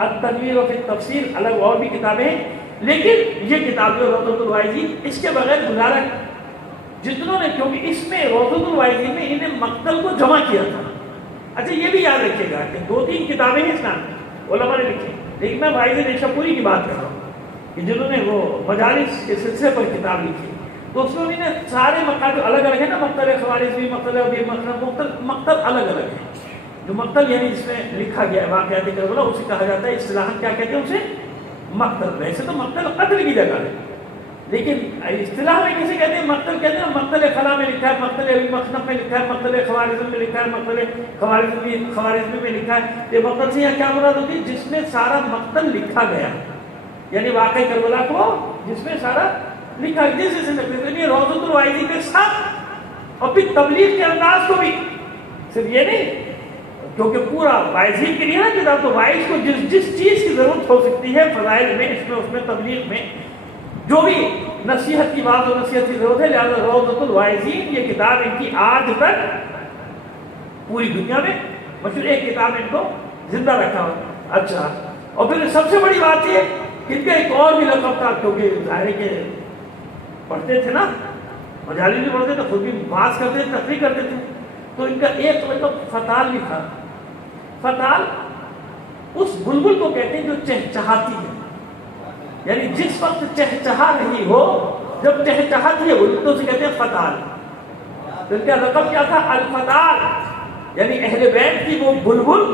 التنویر و فی التفسیر، الگ اور بھی کتابیں ہیں، لیکن یہ کتاب جو روضۃ الواعظین، اس کے بغیر گزارا جتنوں نے، کیونکہ اس میں روضۃ الواعظین میں انہیں مقتل کو جمع کیا تھا۔ اچھا یہ بھی یاد رکھیے گا کہ 2-3 کتابیں ہیں اسلام میں علماء نے لکھی، لیکن میں واعظ نیشاپوری کی بات کر رہا ہوں کہ جنہوں نے وہ مجالس کے سلسلے پر کتاب لکھی، تو اس میں انہوں نے سارے مقتل الگ الگ ہیں نا، مقتل خوارزمی، مقتل ابی مقتل الگ الگ ہیں۔ جو مقتل یعنی جس میں لکھا گیا ہے واقعات کربلا، اسے کہا جاتا ہے اصطلاحاً کیا کہتے ہیں اسے؟ مقتل۔ ویسے تو مقتل قتل کی جگہ ہے، لیکن اصطلاح میں کیسے کہتے ہیں؟ مقتل کہتے ہیں، مقتل خلا میں لکھا ہے، مقتل ابی مخنف میں لکھا ہے، مقتل خوارزم میں لکھا ہے، مقتل خوارزمی میں لکھا ہے۔ یہ مقتل سے یہاں کیا مراد ہوتی ہے؟ جس میں سارا مقتل لکھا گیا، یعنی واقعہ کربلا کو جس میں سارا لکھا گیا، جس سے لکھا روضۃ الواعظین کے ساتھ، اور پھر تبلیغ کے انداز کو بھی، صرف یہ نہیں کیونکہ پورا واعظین کے لیے نا کتاب، تو واعظ کو جس چیز کی ضرورت ہو سکتی ہے فضائل میں، اس میں، اس میں تبلیغ میں جو بھی نصیحت کی بات اور نصیحت کی ضرورت ہے، لہذا روضۃ الواعظین یہ کتاب ان کی آج تک پوری دنیا میں مشہور، ایک کتاب ان کو زندہ رکھا ہوا۔ اچھا اور پھر سب سے بڑی بات یہ کہ ان کا ایک اور بھی لقب تھا، کیونکہ ظاہر کے پڑھتے تھے نا، مجالس بھی پڑھتے تھے، خود بھی بات کرتے تھے، تقریر کرتے تھے، تو ان کا ایک لقب فتال بھی تھا۔ فتال اس بلبل کو کہتے ہیں جو چہچہاتی ہے، یعنی جس وقت چہچہا رہی ہو، جب چہچہاتی ہے بلبل تو اسے کہتے ہیں فتال۔ تو ان کا لقب کیا تھا؟ الفتال، یعنی اہل بیت کی وہ بلبل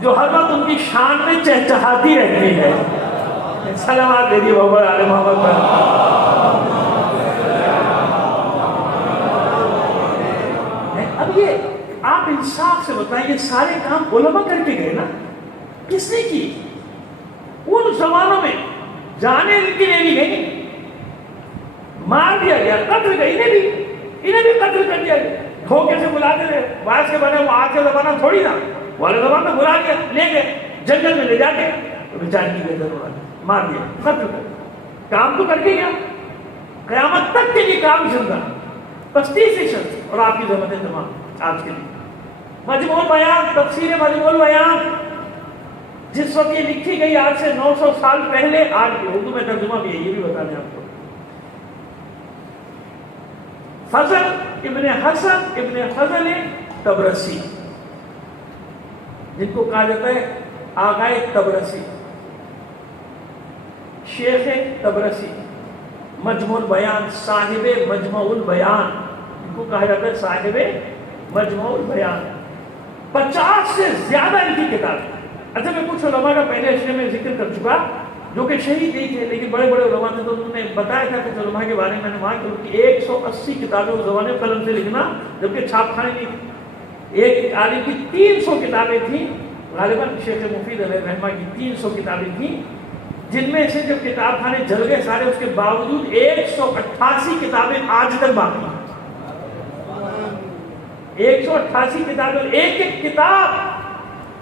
جو ہر وقت ان کی شان میں چہچہاتی رہتی ہے۔ سلامات دے دیے محمد آل محمد پر۔ اب یہ آپ انصاف سے بتائیں، یہ سارے کام علماء کر کے گئے نا، کس نے کی؟ ان زمانوں میں جانے ان کی لے لی گئی، مار دیا گیا، قتل گئی، انہیں بھی قتل کر دیا گیا، دھوکے سے بلاتے تھے، باعث کے بنے وہ آج کے زمانہ تھوڑی تھا، والے زمانے میں بلا کے لے گئے جنگل میں لے جاتے، بیچار کی گئے ضرورت مار دیا، قتل کر، کام تو کر کے گیا، قیامت تک کے لیے کام چلتا۔ بس تیسری شرط، اور آپ کی ضرورتیں تمام آج کے لیے، مجموع بیان، تفسیر مجموع بیان جس وقت یہ لکھی گئی آج سے 900 سال پہلے، آج کی اردو میں ترجمہ بھی ہے، یہ بھی بتا دیں آپ کو، فضل ابن حسن ابن فضل تبرسی، جن کو کہا جاتا ہے آغائے تبرسی، شیخ تبرسی، مجموع البیان، صاحب مجموع البیان، ان کو کہا جاتا ہے صاحب مجموع البیان۔ 50 سے زیادہ ان کی کتاب۔ اچھا میں کچھ علماء کا پہلے اشرے میں ذکر کر چکا جو کہ شہید نہیں تھے لیکن بڑے بڑے علماء تھے، تو انہوں نے بتایا تھا کہ علماء کے بارے میں نے وہاں کہ ان کی 180 کتابیں اس زمانے قلم سے لکھنا، جبکہ چھاپ خانے نہیں تھی۔ ایک عالم کی 300 کتابیں تھیں، غالباً شیخ مفید علیہ رحمہ کی 300 کتابیں تھیں، جن میں سے جب کتاب خانے جل گئے سارے، اس کے باوجود 188 کتابیں آج تک باقی ہیں۔ 188 کتابیں، ایک ایک کتاب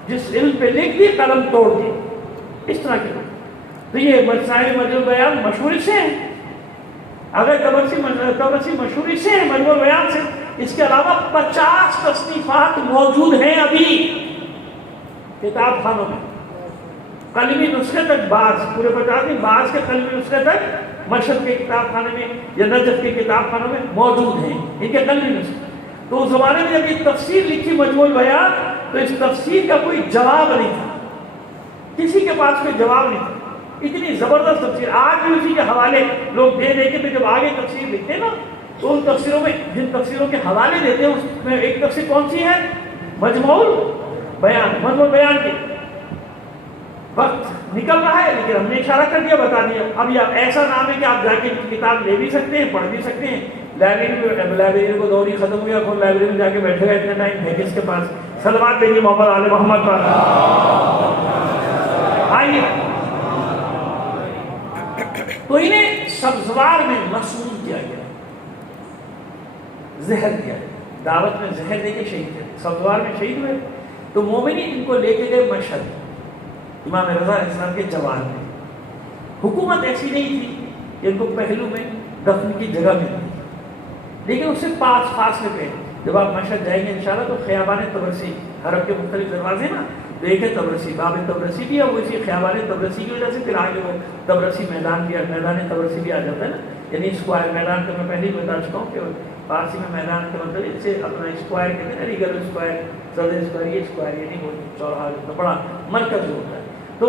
جس علم پہ لکھ دی قلم توڑ دی، اس طرح کے۔ تو یہ مسائل مجموع بیان مشہور سے ہیں، اگر تبرسی مشہور سے ہیں مجموع بیان سے، اس کے علاوہ 50 تصنیفات موجود ہیں ابھی کتاب خانوں میں، قلمی نسخے تک، بعض پورے 50 نہیں، بعض کے قلمی نسخے تک مشہد کے کتاب خانے میں یا نجف کے کتاب خانوں میں موجود ہیں ان کے قلمی نسخے۔ تو اس زمانے میں جب یہ تفسیر لکھی مجموع بیان، تو اس تفسیر کا کوئی جواب نہیں تھا، کسی کے پاس کوئی جواب نہیں تھا، اتنی زبردست تفسیر۔ آج بھی اسی کے حوالے لوگ دے دے کے پھر جب آگے تفسیر لکھتے نا، تو ان تفسیروں میں جن تفسیروں کے حوالے دیتے ہیں اس میں ایک تفسیر کون سی ہے؟ مجموع بیان۔ مجموع بیان کے وقت نکل رہا ہے لیکن ہم نے اشارہ کر دیا، بتا دیا۔ اب یہ ایسا نام ہے کہ آپ جا کے کتاب لے بھی سکتے ہیں، پڑھ بھی سکتے ہیں، لائبریری کو دور ہی ختم ہو گیا، کون لائبریری میں جا کے بیٹھے گا، اتنا ٹائم ہے کس کے پاس۔ سلوات دیں گے محمد آل محمد پر۔ آئیے، تو انہیں سبزوار میں مسموم کیا گیا، زہر دیا گیا، دعوت میں زہر دے کے شہید تھے، سبزوار میں شہید ہوئے۔ تو مومنین ان کو لے کے گئے مشہد، امام رضا علیہ السلام کے جوار میں۔ حکومت ایسی نہیں تھی کہ ان کو پہلو میں دفن کی جگہ ملتی، لیکن اس سے 5 فاصلے پہ جب آپ مشہد جائیں گے انشاءاللہ تو خیابان تبرسی، حرم کے مختلف دروازے نا، تو ایک ہے تبرسی، باب تبرسی بھی ہے، وہ اسی خیابان تبرسی کی وجہ سے پھر آگے وہ تبرسی میدان بھی، میدان تبرسی بھی آ جاتا ہے نا، یعنی اسکوائر میدان کا میں پہلے ہی بتا چکا ہوں کہ فارسی میں میدان کا مطلب اس سے اپنا اسکوائر کہتے ہیں نا، ریگل اسکوائر، صدر اسکوائر، یہ اسکوائر یعنی وہ چوراہا جو بڑا مرکز جو ہوتا ہے، تو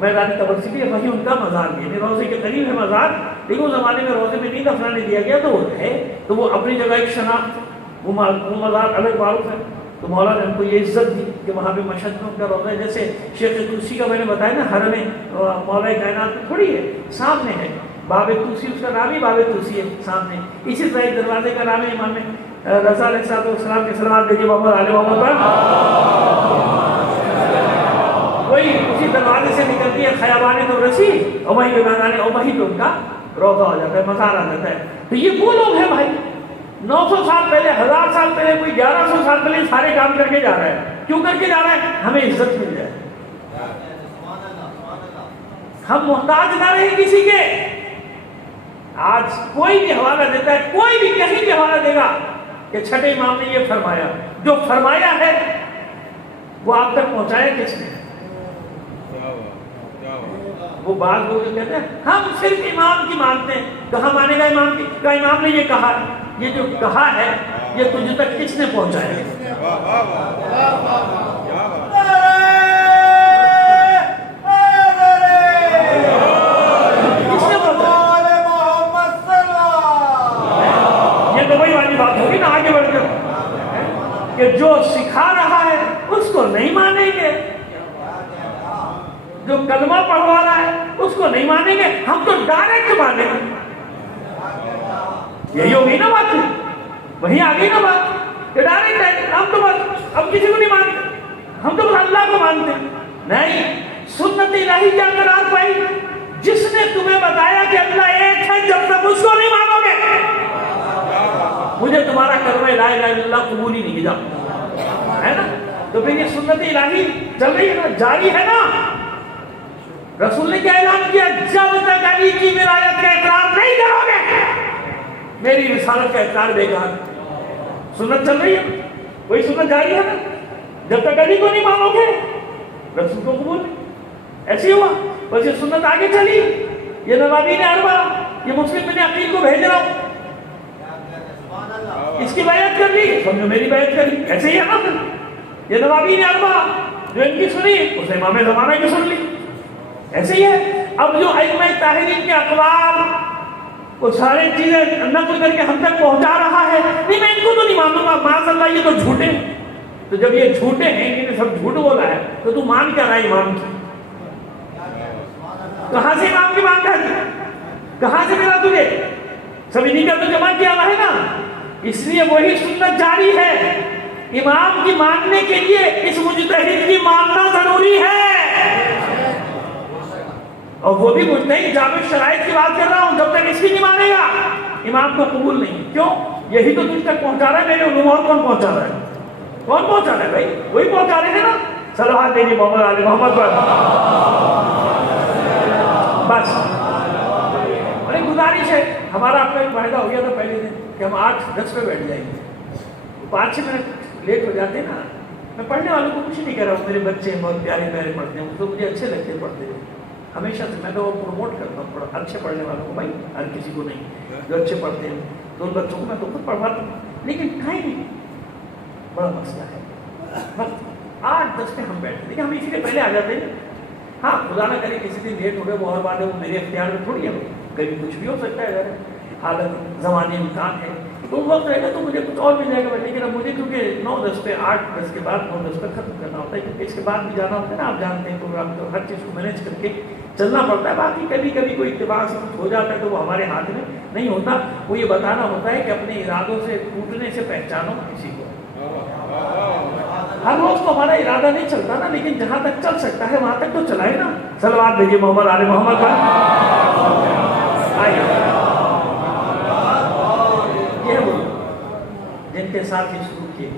میدان تبرسی بھی ہے، وہی ان کا مزار بھی ہے، یعنی روزے کے قریب ہے مزار، لیکن اس زمانے میں روزے میں نہیں دفنانے دیا گیا تو وہ ہے، تو وہ اپنی جگہ ایک شناخت، وہ مزار الگ معروف ہے۔ تو مولا نے ان کو یہ عزت دی کہ وہاں پہ مشہد میں ان کا روزہ ہے، جیسے شیخ توسی کا میں نے بتایا نا، حرم مولا کائنات میں تھوڑی ہے، سامنے ہے، باب توسی اس کا نام ہی باب توسی ہے سامنے۔ اسی طرح ایک دروازے کا نام ہے امام رضا علیہ السلام کے سلام دیجیے محمد علیہ محمد پر، وہی اسی دروازے سے نکلتی ہے خیابان تبرسی، اور وہیں پہ میدان، اور وہیں پہ ان کا روزہ ہو جاتا ہے، مزار آ جاتا ہے۔ تو یہ وہ لوگ ہیں بھائی، 900 سال پہلے، 1000 سال پہلے، کوئی 1100 سال پہلے سارے کام کر کے جا رہا ہے۔ کیوں کر کے جا رہا ہے؟ ہمیں عزت مل جائے، ہم محتاج نہ رہے کسی کے۔ آج کوئی بھی حوالہ دیتا ہے، کوئی بھی کہیں بھی حوالہ دے گا کہ چھٹے امام نے یہ فرمایا، جو فرمایا ہے وہ آپ تک پہنچایا کس نے؟ وہ بعض لوگ جو کہتے ہیں ہم صرف امام کی مانتے ہیں، کہاں مانے گا امام کی؟ کہ امام نے یہ کہا ہے، یہ جو کہا ہے یہ تجھ تک کس نے پہنچایا ہے؟ کس نے پہنچایا؟ یہ تو وہی والی بات ہوگی نا آگے بڑھ کر کہ جو سکھا رہا ہے اس کو نہیں مانیں گے، جو کلمہ پڑھوا رہا ہے اس کو نہیں مانیں گے، ہم تو ڈائریکٹ مانیں گے۔ یہی ہوگی نا بات، وہی آ گئی نا بات کہ ڈائریکٹ ہے، ہم تو بس اب کسی کو نہیں مانتے، ہم تو بس اللہ کو مانتے۔ نہیں، سنت الہی کیا قرار پائی؟ جس نے تمہیں بتایا کہ اللہ ایک ہے، جب تک اس کو نہیں مانو گے مجھے تمہارا کلمہ لا الہ الا اللہ قبول ہی نہیں جاتا ہے نا۔ تو پھر یہ سنت الہی چل رہی ہے نا، جاری ہے نا۔ رسول نے کیا اعلان کیا؟ جب تک علی کی ولایت کا اقرار نہیں کرو گے میری رسالت کا اقرار بیکار۔ سنت چل رہی ہے، وہی سنت جاری ہے نا، جب تک علی کو نہیں مانو گے رسول کو قبول نہیں۔ ایسے ہی ہوا، بس یہ سنت آگے چلی، یہ نوابین اربع، یہ مسلم بن عقیل کو بھیج رہا ہوں، اس کی بیعت کر لی، سمجھو میری بیعت کر لی۔ ایسے ہی ہے نا، یہ نوابین اربع جو ان کی سنی اسے امام زمانہ کی سن لی۔ ایسے ہی ہے، اب جو ائمہ طاہرین کے اقوال وہ سارے چیزیں نقل کر کے ہم تک پہنچا رہا ہے، نہیں میں ان کو تو نہیں مانوں گا، معاذ اللہ یہ تو جھوٹے ہیں۔ تو جب یہ جھوٹے ہیں، انہیں سب جھوٹ بولا ہے، تو تو مان کیا رہا ہے امام کی؟ کہاں سے امام کی مان ہے؟ کہاں سے ملا تجھے؟ سب انہیں کا تو جمع کیا ہوا ہے نا۔ اس لیے وہی سنت جاری ہے، امام کی ماننے کے لیے اس مجتہد کی ماننا ضروری ہے، اور وہ بھی مجتہد جامع شرائط کی بات کر رہا ہوں، جب تک اس کی نہیں مانے گا امام کو قبول نہیں۔ کیوں؟ یہی تو تجھ تک پہنچا رہا ہے میرے علوم، اور کون پہنچا رہا ہے؟ کون پہنچا رہا ہے بھائی؟ وہی پہنچا رہے ہیں نا۔ صلوات دیجیے محمد علی محمد پر۔ بس اور ایک گزارش ہے، ہمارا اپنا ایک معاہدہ ہو گیا تھا پہلے دن کہ ہم 8-10 پہ بیٹھ جائیں گے، 5-6 منٹ لیٹ ہو جاتے ہیں نا۔ میں پڑھنے والوں کو کچھ نہیں کہہ رہا ہوں، میرے بچے بہت پیارے پیارے پڑھتے ہیں، تو مجھے اچھے لگتے ہیں پڑھتے ہوئے، ہمیشہ سے میں تو پروموٹ کرتا ہوں اچھے پڑھنے والوں کو، بھائی ہر کسی کو نہیں، جو اچھے پڑھتے ہیں تو ان بچوں کو میں تو خود پڑھواتا ہوں، لیکن ٹائم بڑا مسئلہ ہے۔ وقت 8-10 پہ ہم بیٹھتے، لیکن ہم اسی لیے پہلے آ جاتے ہیں۔ ہاں خدا نہ کرے کسی دن لیٹ ہو گئے وہ اور بات ہے، وہ میرے اختیار میں تھوڑی ہے، کبھی کچھ بھی ہو سکتا ہے، حالت زمانے امکان ہے، تو وقت رہے گا تو مجھے کچھ اور مل جائے گا، لیکن اب مجھے کیونکہ 9-10 پہ 8-10 کے بعد 9-10 پہ ختم کرنا ہوتا ہے، کیونکہ اس کے بعد بھی جانا ہوتا ہے نا، آپ جانتے ہیں پروگرام تو ہر چیز کو مینیج کر کے چلنا پڑتا ہے۔ باقی کبھی کبھی کوئی اتفاق سے کچھ ہو جاتا ہے تو وہ ہمارے ہاتھ میں نہیں ہوتا، وہ یہ بتانا ہوتا ہے کہ اپنے ارادوں سے ٹوٹنے سے پہچانو کسی کو۔ ہر روز تو ہمارا ارادہ نہیں چلتا نا، لیکن جہاں تک چل سکتا ہے وہاں تک تو چلائے نا۔ صلوات بھیجیے محمد آل محمد پر۔ یہ وہ جن کے ساتھ یہ شروع کیے،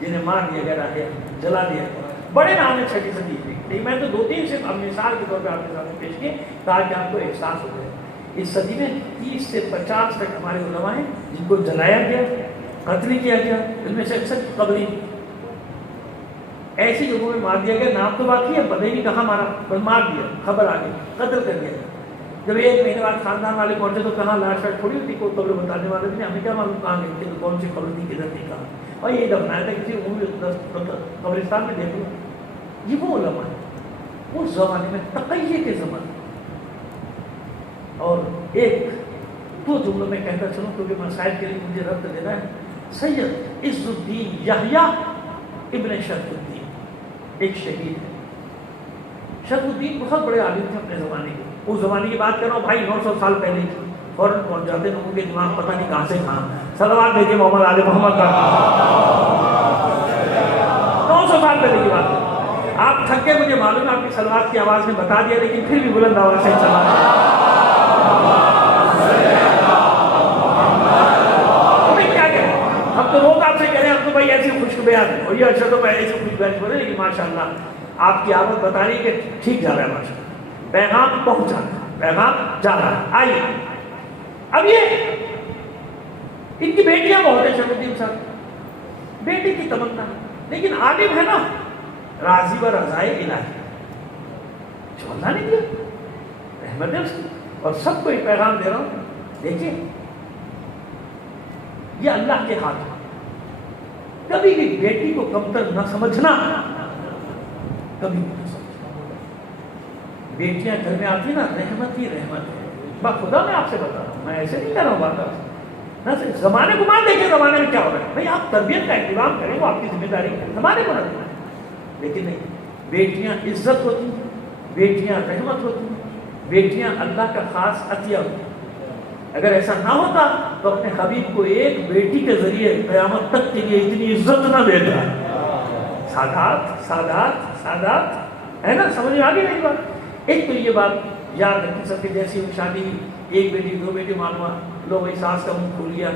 جنہیں مار دیا گیا ہے، جلا دیا گیا، بڑے نام ہے 6 صدی میں، لیکن میں تو 2-3 صرف اب مثال کے طور پہ آپ کے سامنے پیش کیے تاکہ آپ کو احساس ہو جائے۔ اس صدی میں 30 سے 50 تک ہمارے علماء ہیں جن کو جلایا گیا، قتل کیا گیا، ان میں سے اکثر قبری ایسی جگہوں میں مار دیا گیا، نام تو باقی ہے، پتہ ہی نہیں کہاں مارا، بس مار دیا، خبر آ گئی، قتل کر دیا۔ جب 1 مہینے بعد خاندان والے پہنچے تو کہاں لاش تھوڑی ہوتی، کوئی قبر بتانے والے تھے، ہمیں کیا معلوم کہاں گئی تھی، کون سی قبر تھی، کدھر تھی، کہاں، اور یہ دفنایا تھا کسی قبرستان میں، دیکھ لو۔ یہ وہ علماء ہیں اس زمانے میں، تقیہ کے زمانے، اور ایک دو جملوں میں کہتا چلوں کیونکہ مسائل کے لیے مجھے ربط دینا ہے۔ سید عز الدین یحییٰ ابن شرف الدین ایک شہید ہے۔ شرف الدین بہت بڑے عالم تھے اپنے زمانے کے، اس زمانے کی بات کر رہا ہوں بھائی، 900 سال پہلے کی، فوراً پہنچ جاتے لوگوں کے دماغ پتہ نہیں کہاں سے کہاں۔ صلوات بھیجیے محمد آل محمد کا۔ 900 سال پہلے کی بات ہے، آپ تھک کے مجھے معلوم ہے، آپ کی صلوات کی آواز نے بتا دیا، لیکن پھر بھی بلند آواز سے چلا۔ ہم تو روز آپ سے کہہ رہے ہیں، ہم تو بھائی ایسی خوشک بیان ہے، اور یہ اچھا تو پہلے سے خوشک بیان بولے، لیکن ماشاءاللہ آپ کی عادت بتا رہی ہے کہ ٹھیک جا رہا ہے، ماشاءاللہ پیغام پہنچ رہا ہے، پیغام جا رہا ہے۔ آئیے اب یہ ان کی بیٹیاں بہت ہیں، شرف الدین صاحب بیٹی کی تمنا، لیکن عالم ہے نا، راضی و رضائے الہی، جو اللہ نے دیا رحمت ہے اس کی. اور سب کو ایک پیغام دے رہا ہوں, دیکھیے یہ اللہ کے ہاتھ ہے. کبھی بھی بیٹی کو کمتر نہ سمجھنا, کبھی نہ سمجھنا. بیٹیاں گھر میں آتی نا, رحمت ہی رحمت ہے. خدا میں آپ سے بتا رہا ہوں, میں ایسے نہیں کر رہا ہوں بات آپ سے. نہ صرف زمانے کو مان دیکھیں زمانے میں کیا ہو رہا ہے. بھائی آپ تربیت کا اہتمام کریں, وہ آپ کی ذمہ داری ہے, زمانے کو نہ دیں. لیکن نہیں, بیٹیاں عزت ہوتی ہیں, بیٹیاں رحمت ہوتی ہیں, بیٹیاں اللہ کا خاص عطیہ ہوتی ہیں. اگر ایسا نہ ہوتا تو اپنے حبیب کو ایک بیٹی کے ذریعے قیامت تک کے لیے اتنی عزت نہ دیتا. سادات سادات سادات ہے نا, سمجھ میں آ گئی نہیں بات. ایک تو یہ بات یاد رکھیں سب کے, جیسی شادی ایک بیٹی دو بیٹی معلوم, لو بھائی ساس کا منہ کھول لیا,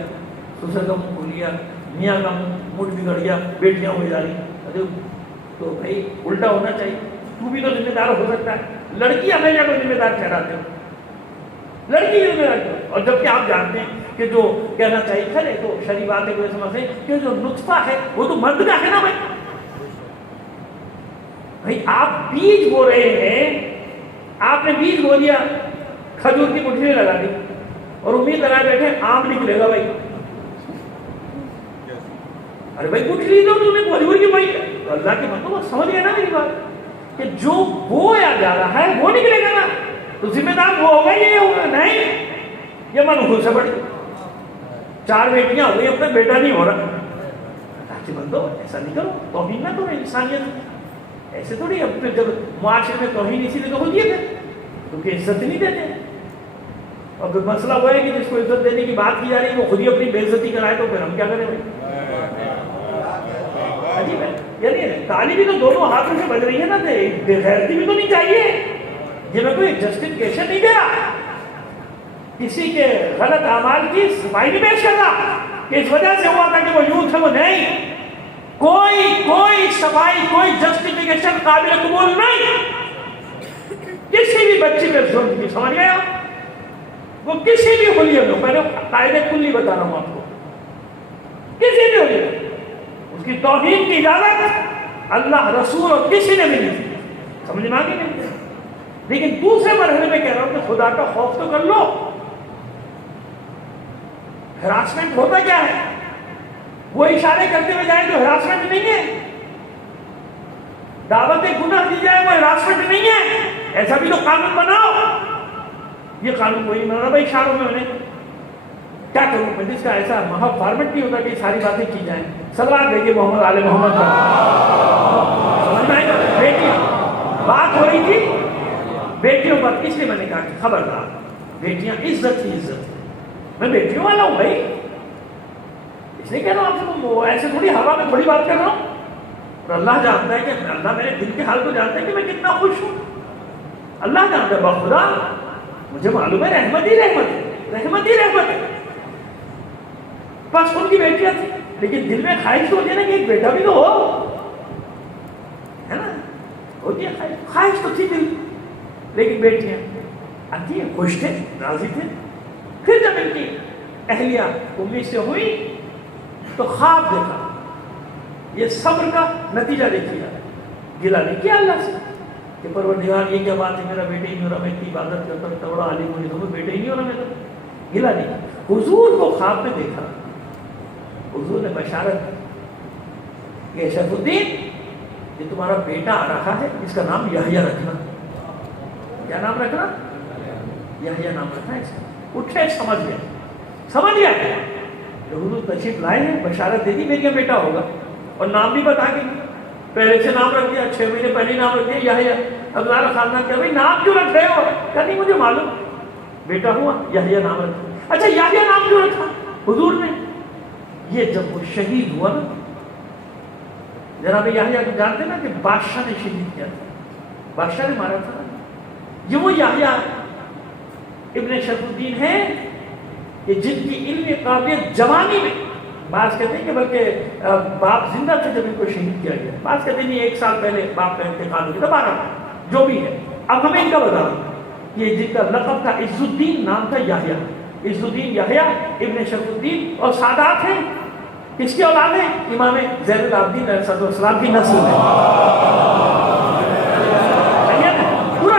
سسر کا منہ کھول لیا, میاں کا منہ بگڑ گیا, بیٹیاں ہو جا رہی. تو بھائی الٹا ہونا چاہیے. تو بھی تو ذمہ دار ہو سکتا ہے. لڑکی ہمیشہ کو ذمہ دار ٹھہراتے ہو, لڑکی ذمہ دار کیوں؟ اور جبکہ آپ جانتے ہیں کہ جو کہنا چاہیے کھڑے تو شرعی بات ہے, کوئی سمجھیں کہ جو نطفہ ہے وہ تو مرد کا ہے نا بھائی. بھائی آپ بیج بو رہے ہیں, آپ نے بیج بو دیا, کھجور کی مٹھی میں لگا دی اور امید لگائے بیٹھے آم نکلے گا. بھائی ارے بھائی گٹھلی دو تمہیں کھجور کی بھائی. اللہ کے مطلب سمجھ گئے نا میری بات, کہ جو بویا جا رہا ہے وہ نکلے گا نا, تو ذمہ دار وہ ہوگا یہ ہوگا نہیں. یہ من سے بڑی 4 بیٹیاں ہو گئی, اپنا بیٹا نہیں ہو رہا. اللہ کے بندو ایسا نہیں کرو, توہین نہ کرو انسانیت. ایسے تھوڑی, اب پھر جب معاشرے میں توہین اسی لیے ہوتی ہے کیونکہ عزت نہیں دیتے. اور پھر مسئلہ وہ ہے کہ جس کو عزت دینے کی بات کی جا رہی ہے وہ خود ہی اپنی بے عزتی کرائے, تو پھر ہم کیا کریں بھائی. عجیب ہے. یعنی تالی بھی تو دونوں ہاتھوں سے بج رہی ہے نا, بے غیرتی بھی تو نہیں چاہیے. یہ میں کوئی جسٹیفیکیشن نہیں دے رہا, کسی کے غلط اعمال کی صفائی بھی پیش کر رہا کہ اس وجہ سے ہوا تھا کہ وہ یوں تھے, وہ نہیں. کوئی صفائی, کوئی جسٹیفیکیشن قابل قبول نہیں. کسی بھی بچی پہ ظلم کی, سمجھ گئے آپ, وہ کسی بھی حلیے میں, پہلے قاعدے کلی بتا رہا ہوں آپ کو, کسی بھی حلیے میں اس کی توہین کی اجازت اللہ رسول اور کسی نے بھی نہیں دی. سمجھ میں آگے نہیں. لیکن دوسرے مرحلے میں کہہ رہا ہوں کہ خدا کا خوف تو کر لو. ہراسمنٹ ہوتا کیا ہے, وہ اشارے کرتے ہوئے جائیں تو ہراسمنٹ نہیں ہے. دعوت گناہ دی جائے وہ ہراسمنٹ نہیں ہے. ایسا بھی تو قانون بناؤ. یہ قانون وہی بنا بھائی اشاروں میں. انہیں کیا کروں میں, جس کا ایسا محب فارمیٹ نہیں ہوتا کہ ساری باتیں کی جائیں. سلوات بھیجیے محمد آل محمد کا. سمجھ میں آئے گا. بیٹی بات ہو رہی تھی بیٹیوں پر, اس لیے میں نے کہا کہ خبردار, بیٹیاں عزت ہی عزت. میں بیٹیوں والا ہوں بھائی, اس لیے کہہ رہا ہوں آپ سے, ایسے تھوڑی ہوا میں تھوڑی بات کر رہا ہوں. اور اللہ جانتا ہے کہ اللہ میرے دل کے حال کو جانتا ہے کہ میں کتنا خوش ہوں. اللہ جانتا ہے بخدا, مجھے معلوم ہے رحمت ہی رحمت ہے, رحمت ہی رحمت ہے. بس ان کی بیٹیاں تھی, لیکن دل میں خواہش تو ہوتی ہے نا کہ ایک بیٹا بھی تو ہو, ہے نا, ہوتی ہے خواہش تو تھی دل. لیکن بیٹیاں آتی ہیں, خوش تھے, راضی تھے. پھر جب ان کی اہلیہ امید سے ہوئی تو خواب دیکھا. یہ صبر کا نتیجہ دیکھیے. گلا نہیں کیا اللہ سے کہ پروردگار یہ کیا بات ہے, میرا بیٹا ہی نہیں ہو رہا, میں اتنی عبادت کرتا ہوں, تبڑا عالم ہوں, تو بیٹا ہی نہیں ہو رہا میرا. گلا نہیں. حضور کو خواب میں دیکھا, حضور نے بشارت دی کہ شرف الدین یہ تمہارا بیٹا آ رہا ہے, اس کا نام یحییٰ رکھنا. کیا نام رکھنا؟ یحییٰ نام رکھنا ہے اس کا. اٹھے, سمجھ گیا کہ حضور تشریف لائے ہیں, بشارت دے دی میرا بیٹا ہوگا, اور نام بھی بتا کے پہلے سے نام رکھ دیا, 6 مہینے پہلے نام رکھ دیا یحییٰ. اب ذرا خاندان کیا بھائی نام کیوں رکھ رہے ہو؟ کہا نہیں مجھے معلوم, بیٹا ہوا یحییٰ نام رکھا. اچھا یحییٰ نام کیوں رکھا حضور نے؟ یہ جب وہ شہید ہوا نا, جناب یحییٰ کو جانتے نا کہ بادشاہ نے شہید کیا تھا, بادشاہ نے مارا تھا. یہ وہ یحییٰ ابن شرف الدین ہے کہ جن کی علمی قابلیت جوانی میں, بعض کہتے ہیں کہ بلکہ باپ زندہ تھے جب ان کو شہید کیا گیا, بعض کہتے ہیں 1 سال پہلے باپ کا انتقال ہو گیا تھا, 12 جو بھی ہے. اب ہمیں ان کا بتا دوں, یہ جن کا لقب تھا عز الدین, نام تھا یحییٰ. عز الدین یحییٰ ابن شرف الدین, اور سادات ہیں. کس کی اولاد ہے؟ امام زین العابدین علیہ السلام کی نسل ہے. پورا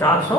400,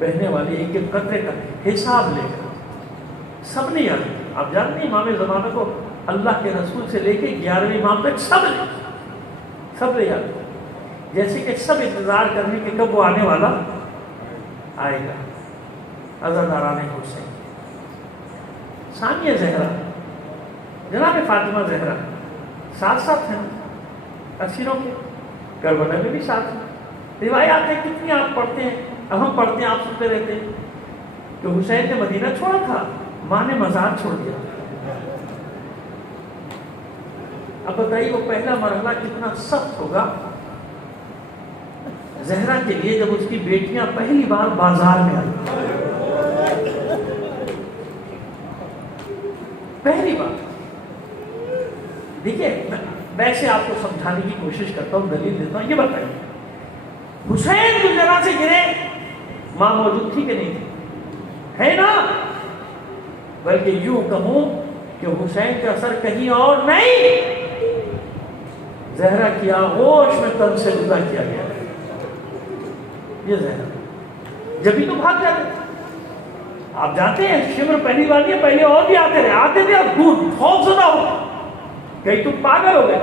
بہنے والی ایک ایک قطرے کا حساب لے کر سب نے یاد کیا۔ آپ جانتے ہیں امام زمانہ کو اللہ کے رسول سے لے کے 11ویں امام تک سب نے یاد کیا، جیسے کہ سب انتظار کرنے کہ کب وہ آنے والا آئے گا۔ عزاداران حسین، ثانیہ زہرا، جناب فاطمہ زہرا ساتھ ساتھ ہیں اسیروں کے، کربلا میں بھی ساتھ ہیں۔ روایات ہیں کتنی آپ پڑھتے ہیں، اب ہم پڑھتے ہیں آپ سنتے رہتے ہیں کہ حسین نے مدینہ چھوڑا تھا، ماں نے مزار چھوڑ دیا۔ اب بتائیے وہ پہلا مرحلہ کتنا سخت ہوگا زہرا کے لیے جب اس کی بیٹیاں پہلی بار بازار میں آئی، پہلی بار۔ دیکھیے ویسے آپ کو سمجھانے کی کوشش کرتا ہوں، دلیل دیتا ہوں۔ یہ بتائیے حسین جو جگہ سے گرے ماں موجود تھی کہ نہیں تھی؟ ہے نا؟ بلکہ یوں کہوں کہ حسین کا اثر کہیں اور نہیں، زہرا کی آغوش میں تن سے جدا کیا گیا۔ یہ زہرا جبھی تو بھاگ جاتے تھے۔ آپ جانتے ہیں شمر پہلی بار نہیں، پہلے اور بھی آتے تھے اور دور خوف زدہ ہو کہیں تم پاگل ہو گئے۔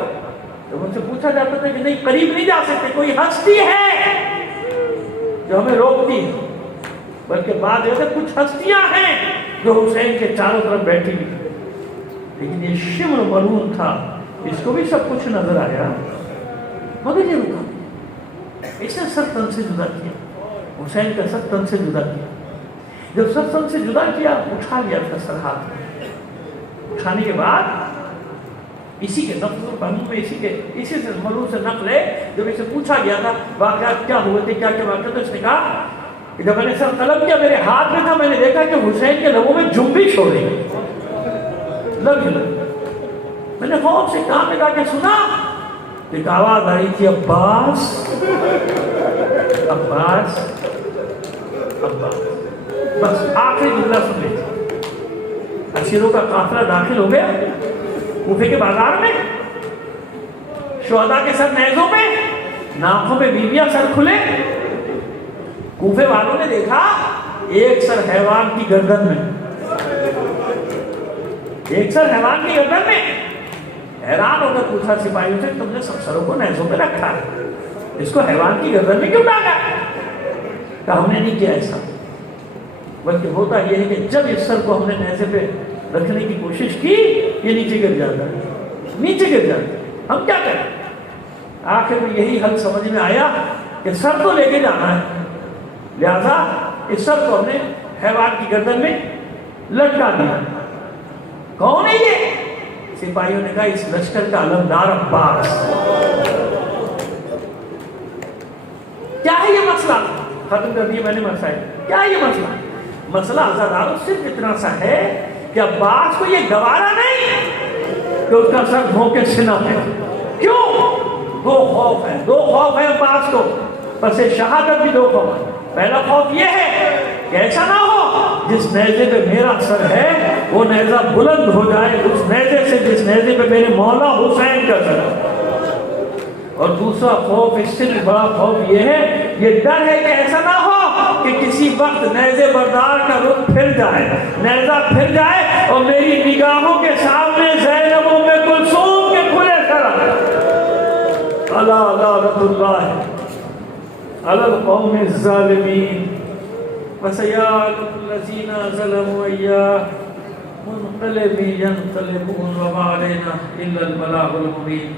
جب ان سے پوچھا جاتا تھا کہ نہیں قریب نہیں جا سکتے، کوئی ہستی ہے جو ہمیں روکتی ہے، بلکہ بعد یہ کچھ ہستیاں ہیں جو حسین کے چاروں طرف بیٹھی ہوئی، لیکن یہ شمر ملعون تھا، اس کو بھی سب کچھ نظر آیا مگر یہ رکا۔ اس نے سر تن سے جدا کیا، حسین کا سر تن سے جدا کیا۔ جب سر تن سے جدا کیا اٹھا لیا تھا سر ہاتھ میں، اٹھانے کے بعد اسی کے نفس بہنوں میں اسی سے ملعون سے نقل ہے، جب اسے پوچھا گیا تھا واقعات کیا ہوئے تھے، کیا کیا واقعات تھے، اس نے کہا کہ جب میں نے سر قلم کیا میرے ہاتھ میں تھا، میں نے دیکھا کہ حسین کے لبوں میں جنبش ہو رہی لب ہی لب۔ میں نے خوف سے کان لگا کے سنا، ایک آواز آئی تھی عباس عباس عباس، بس آخری جملہ سن لی تھی۔ اسیروں کا قافلہ داخل ہو گیا کوفے کے بازار میں، شہداء کے سر نیزوں پہ، ناکوں میں بیویاں سر کھلے۔ کوفے والوں نے دیکھا ایک سر حیوان کی گردن میں، ایک سر حیوان کی گردن میں۔ حیران ہو کر پوچھا سپاہیوں سے تم نے سب سروں کو نیزوں پہ رکھا ہے، اس کو حیوان کی گردن میں کیوں ڈالا؟ کہا ہم نے نہیں کیا ایسا، بلکہ ہوتا یہ ہے کہ جب اس سر کو ہم نے نیزے پہ رکھنے کی کوشش کی یہ نیچے گر جاتا ہے، نیچے گر جاتا ہے، ہم کیا کریں؟ آخر میں یہی حل سمجھ میں آیا کہ سر تو لے کے جانا ہے، لہذا اس سر کو ہم نے حیوان کی گردن میں لٹکا دیا۔ کون ہے یہ؟ سپاہیوں نے کہا اس لشکر کا علمدار عباس۔ کیا ہے یہ مسئلہ؟ ختم کر دیا میں نے مسائل۔ کیا ہے یہ مسئلہ؟ مسئلہ عزاداروں صرف اتنا سا ہے کہ عباس کو یہ گوارا نہیں کہ اس کا سر دھوکے سینہ پہ۔ کیوں؟ دو خوف ہے عباس کو، پس شہادت بھی دو خوف ہے۔ پہلا خوف یہ ہے کہ ایسا نہ ہو جس نیزے پہ میرا سر ہے وہ نیزہ بلند ہو جائے اس نیزے سے جس نیزے پہ میرے مولا حسین کا سر ہے۔ اور دوسرا خوف اس سے بھی بڑا خوف یہ ہے، یہ ڈر ہے کہ ایسا نہ ہو کہ کسی وقت نیزے بردار کا رخ پھر جائے، نیزہ پھر جائے اور میری نگاہوں کے سامنے زینب ام کلثوم کے کھلے سر الا لعنۃ اللہ علی القوم الظالمین وسيعلم الذين ظلموا أياه منقلب ينقلبون وما علينا إلا البلاغ المبين.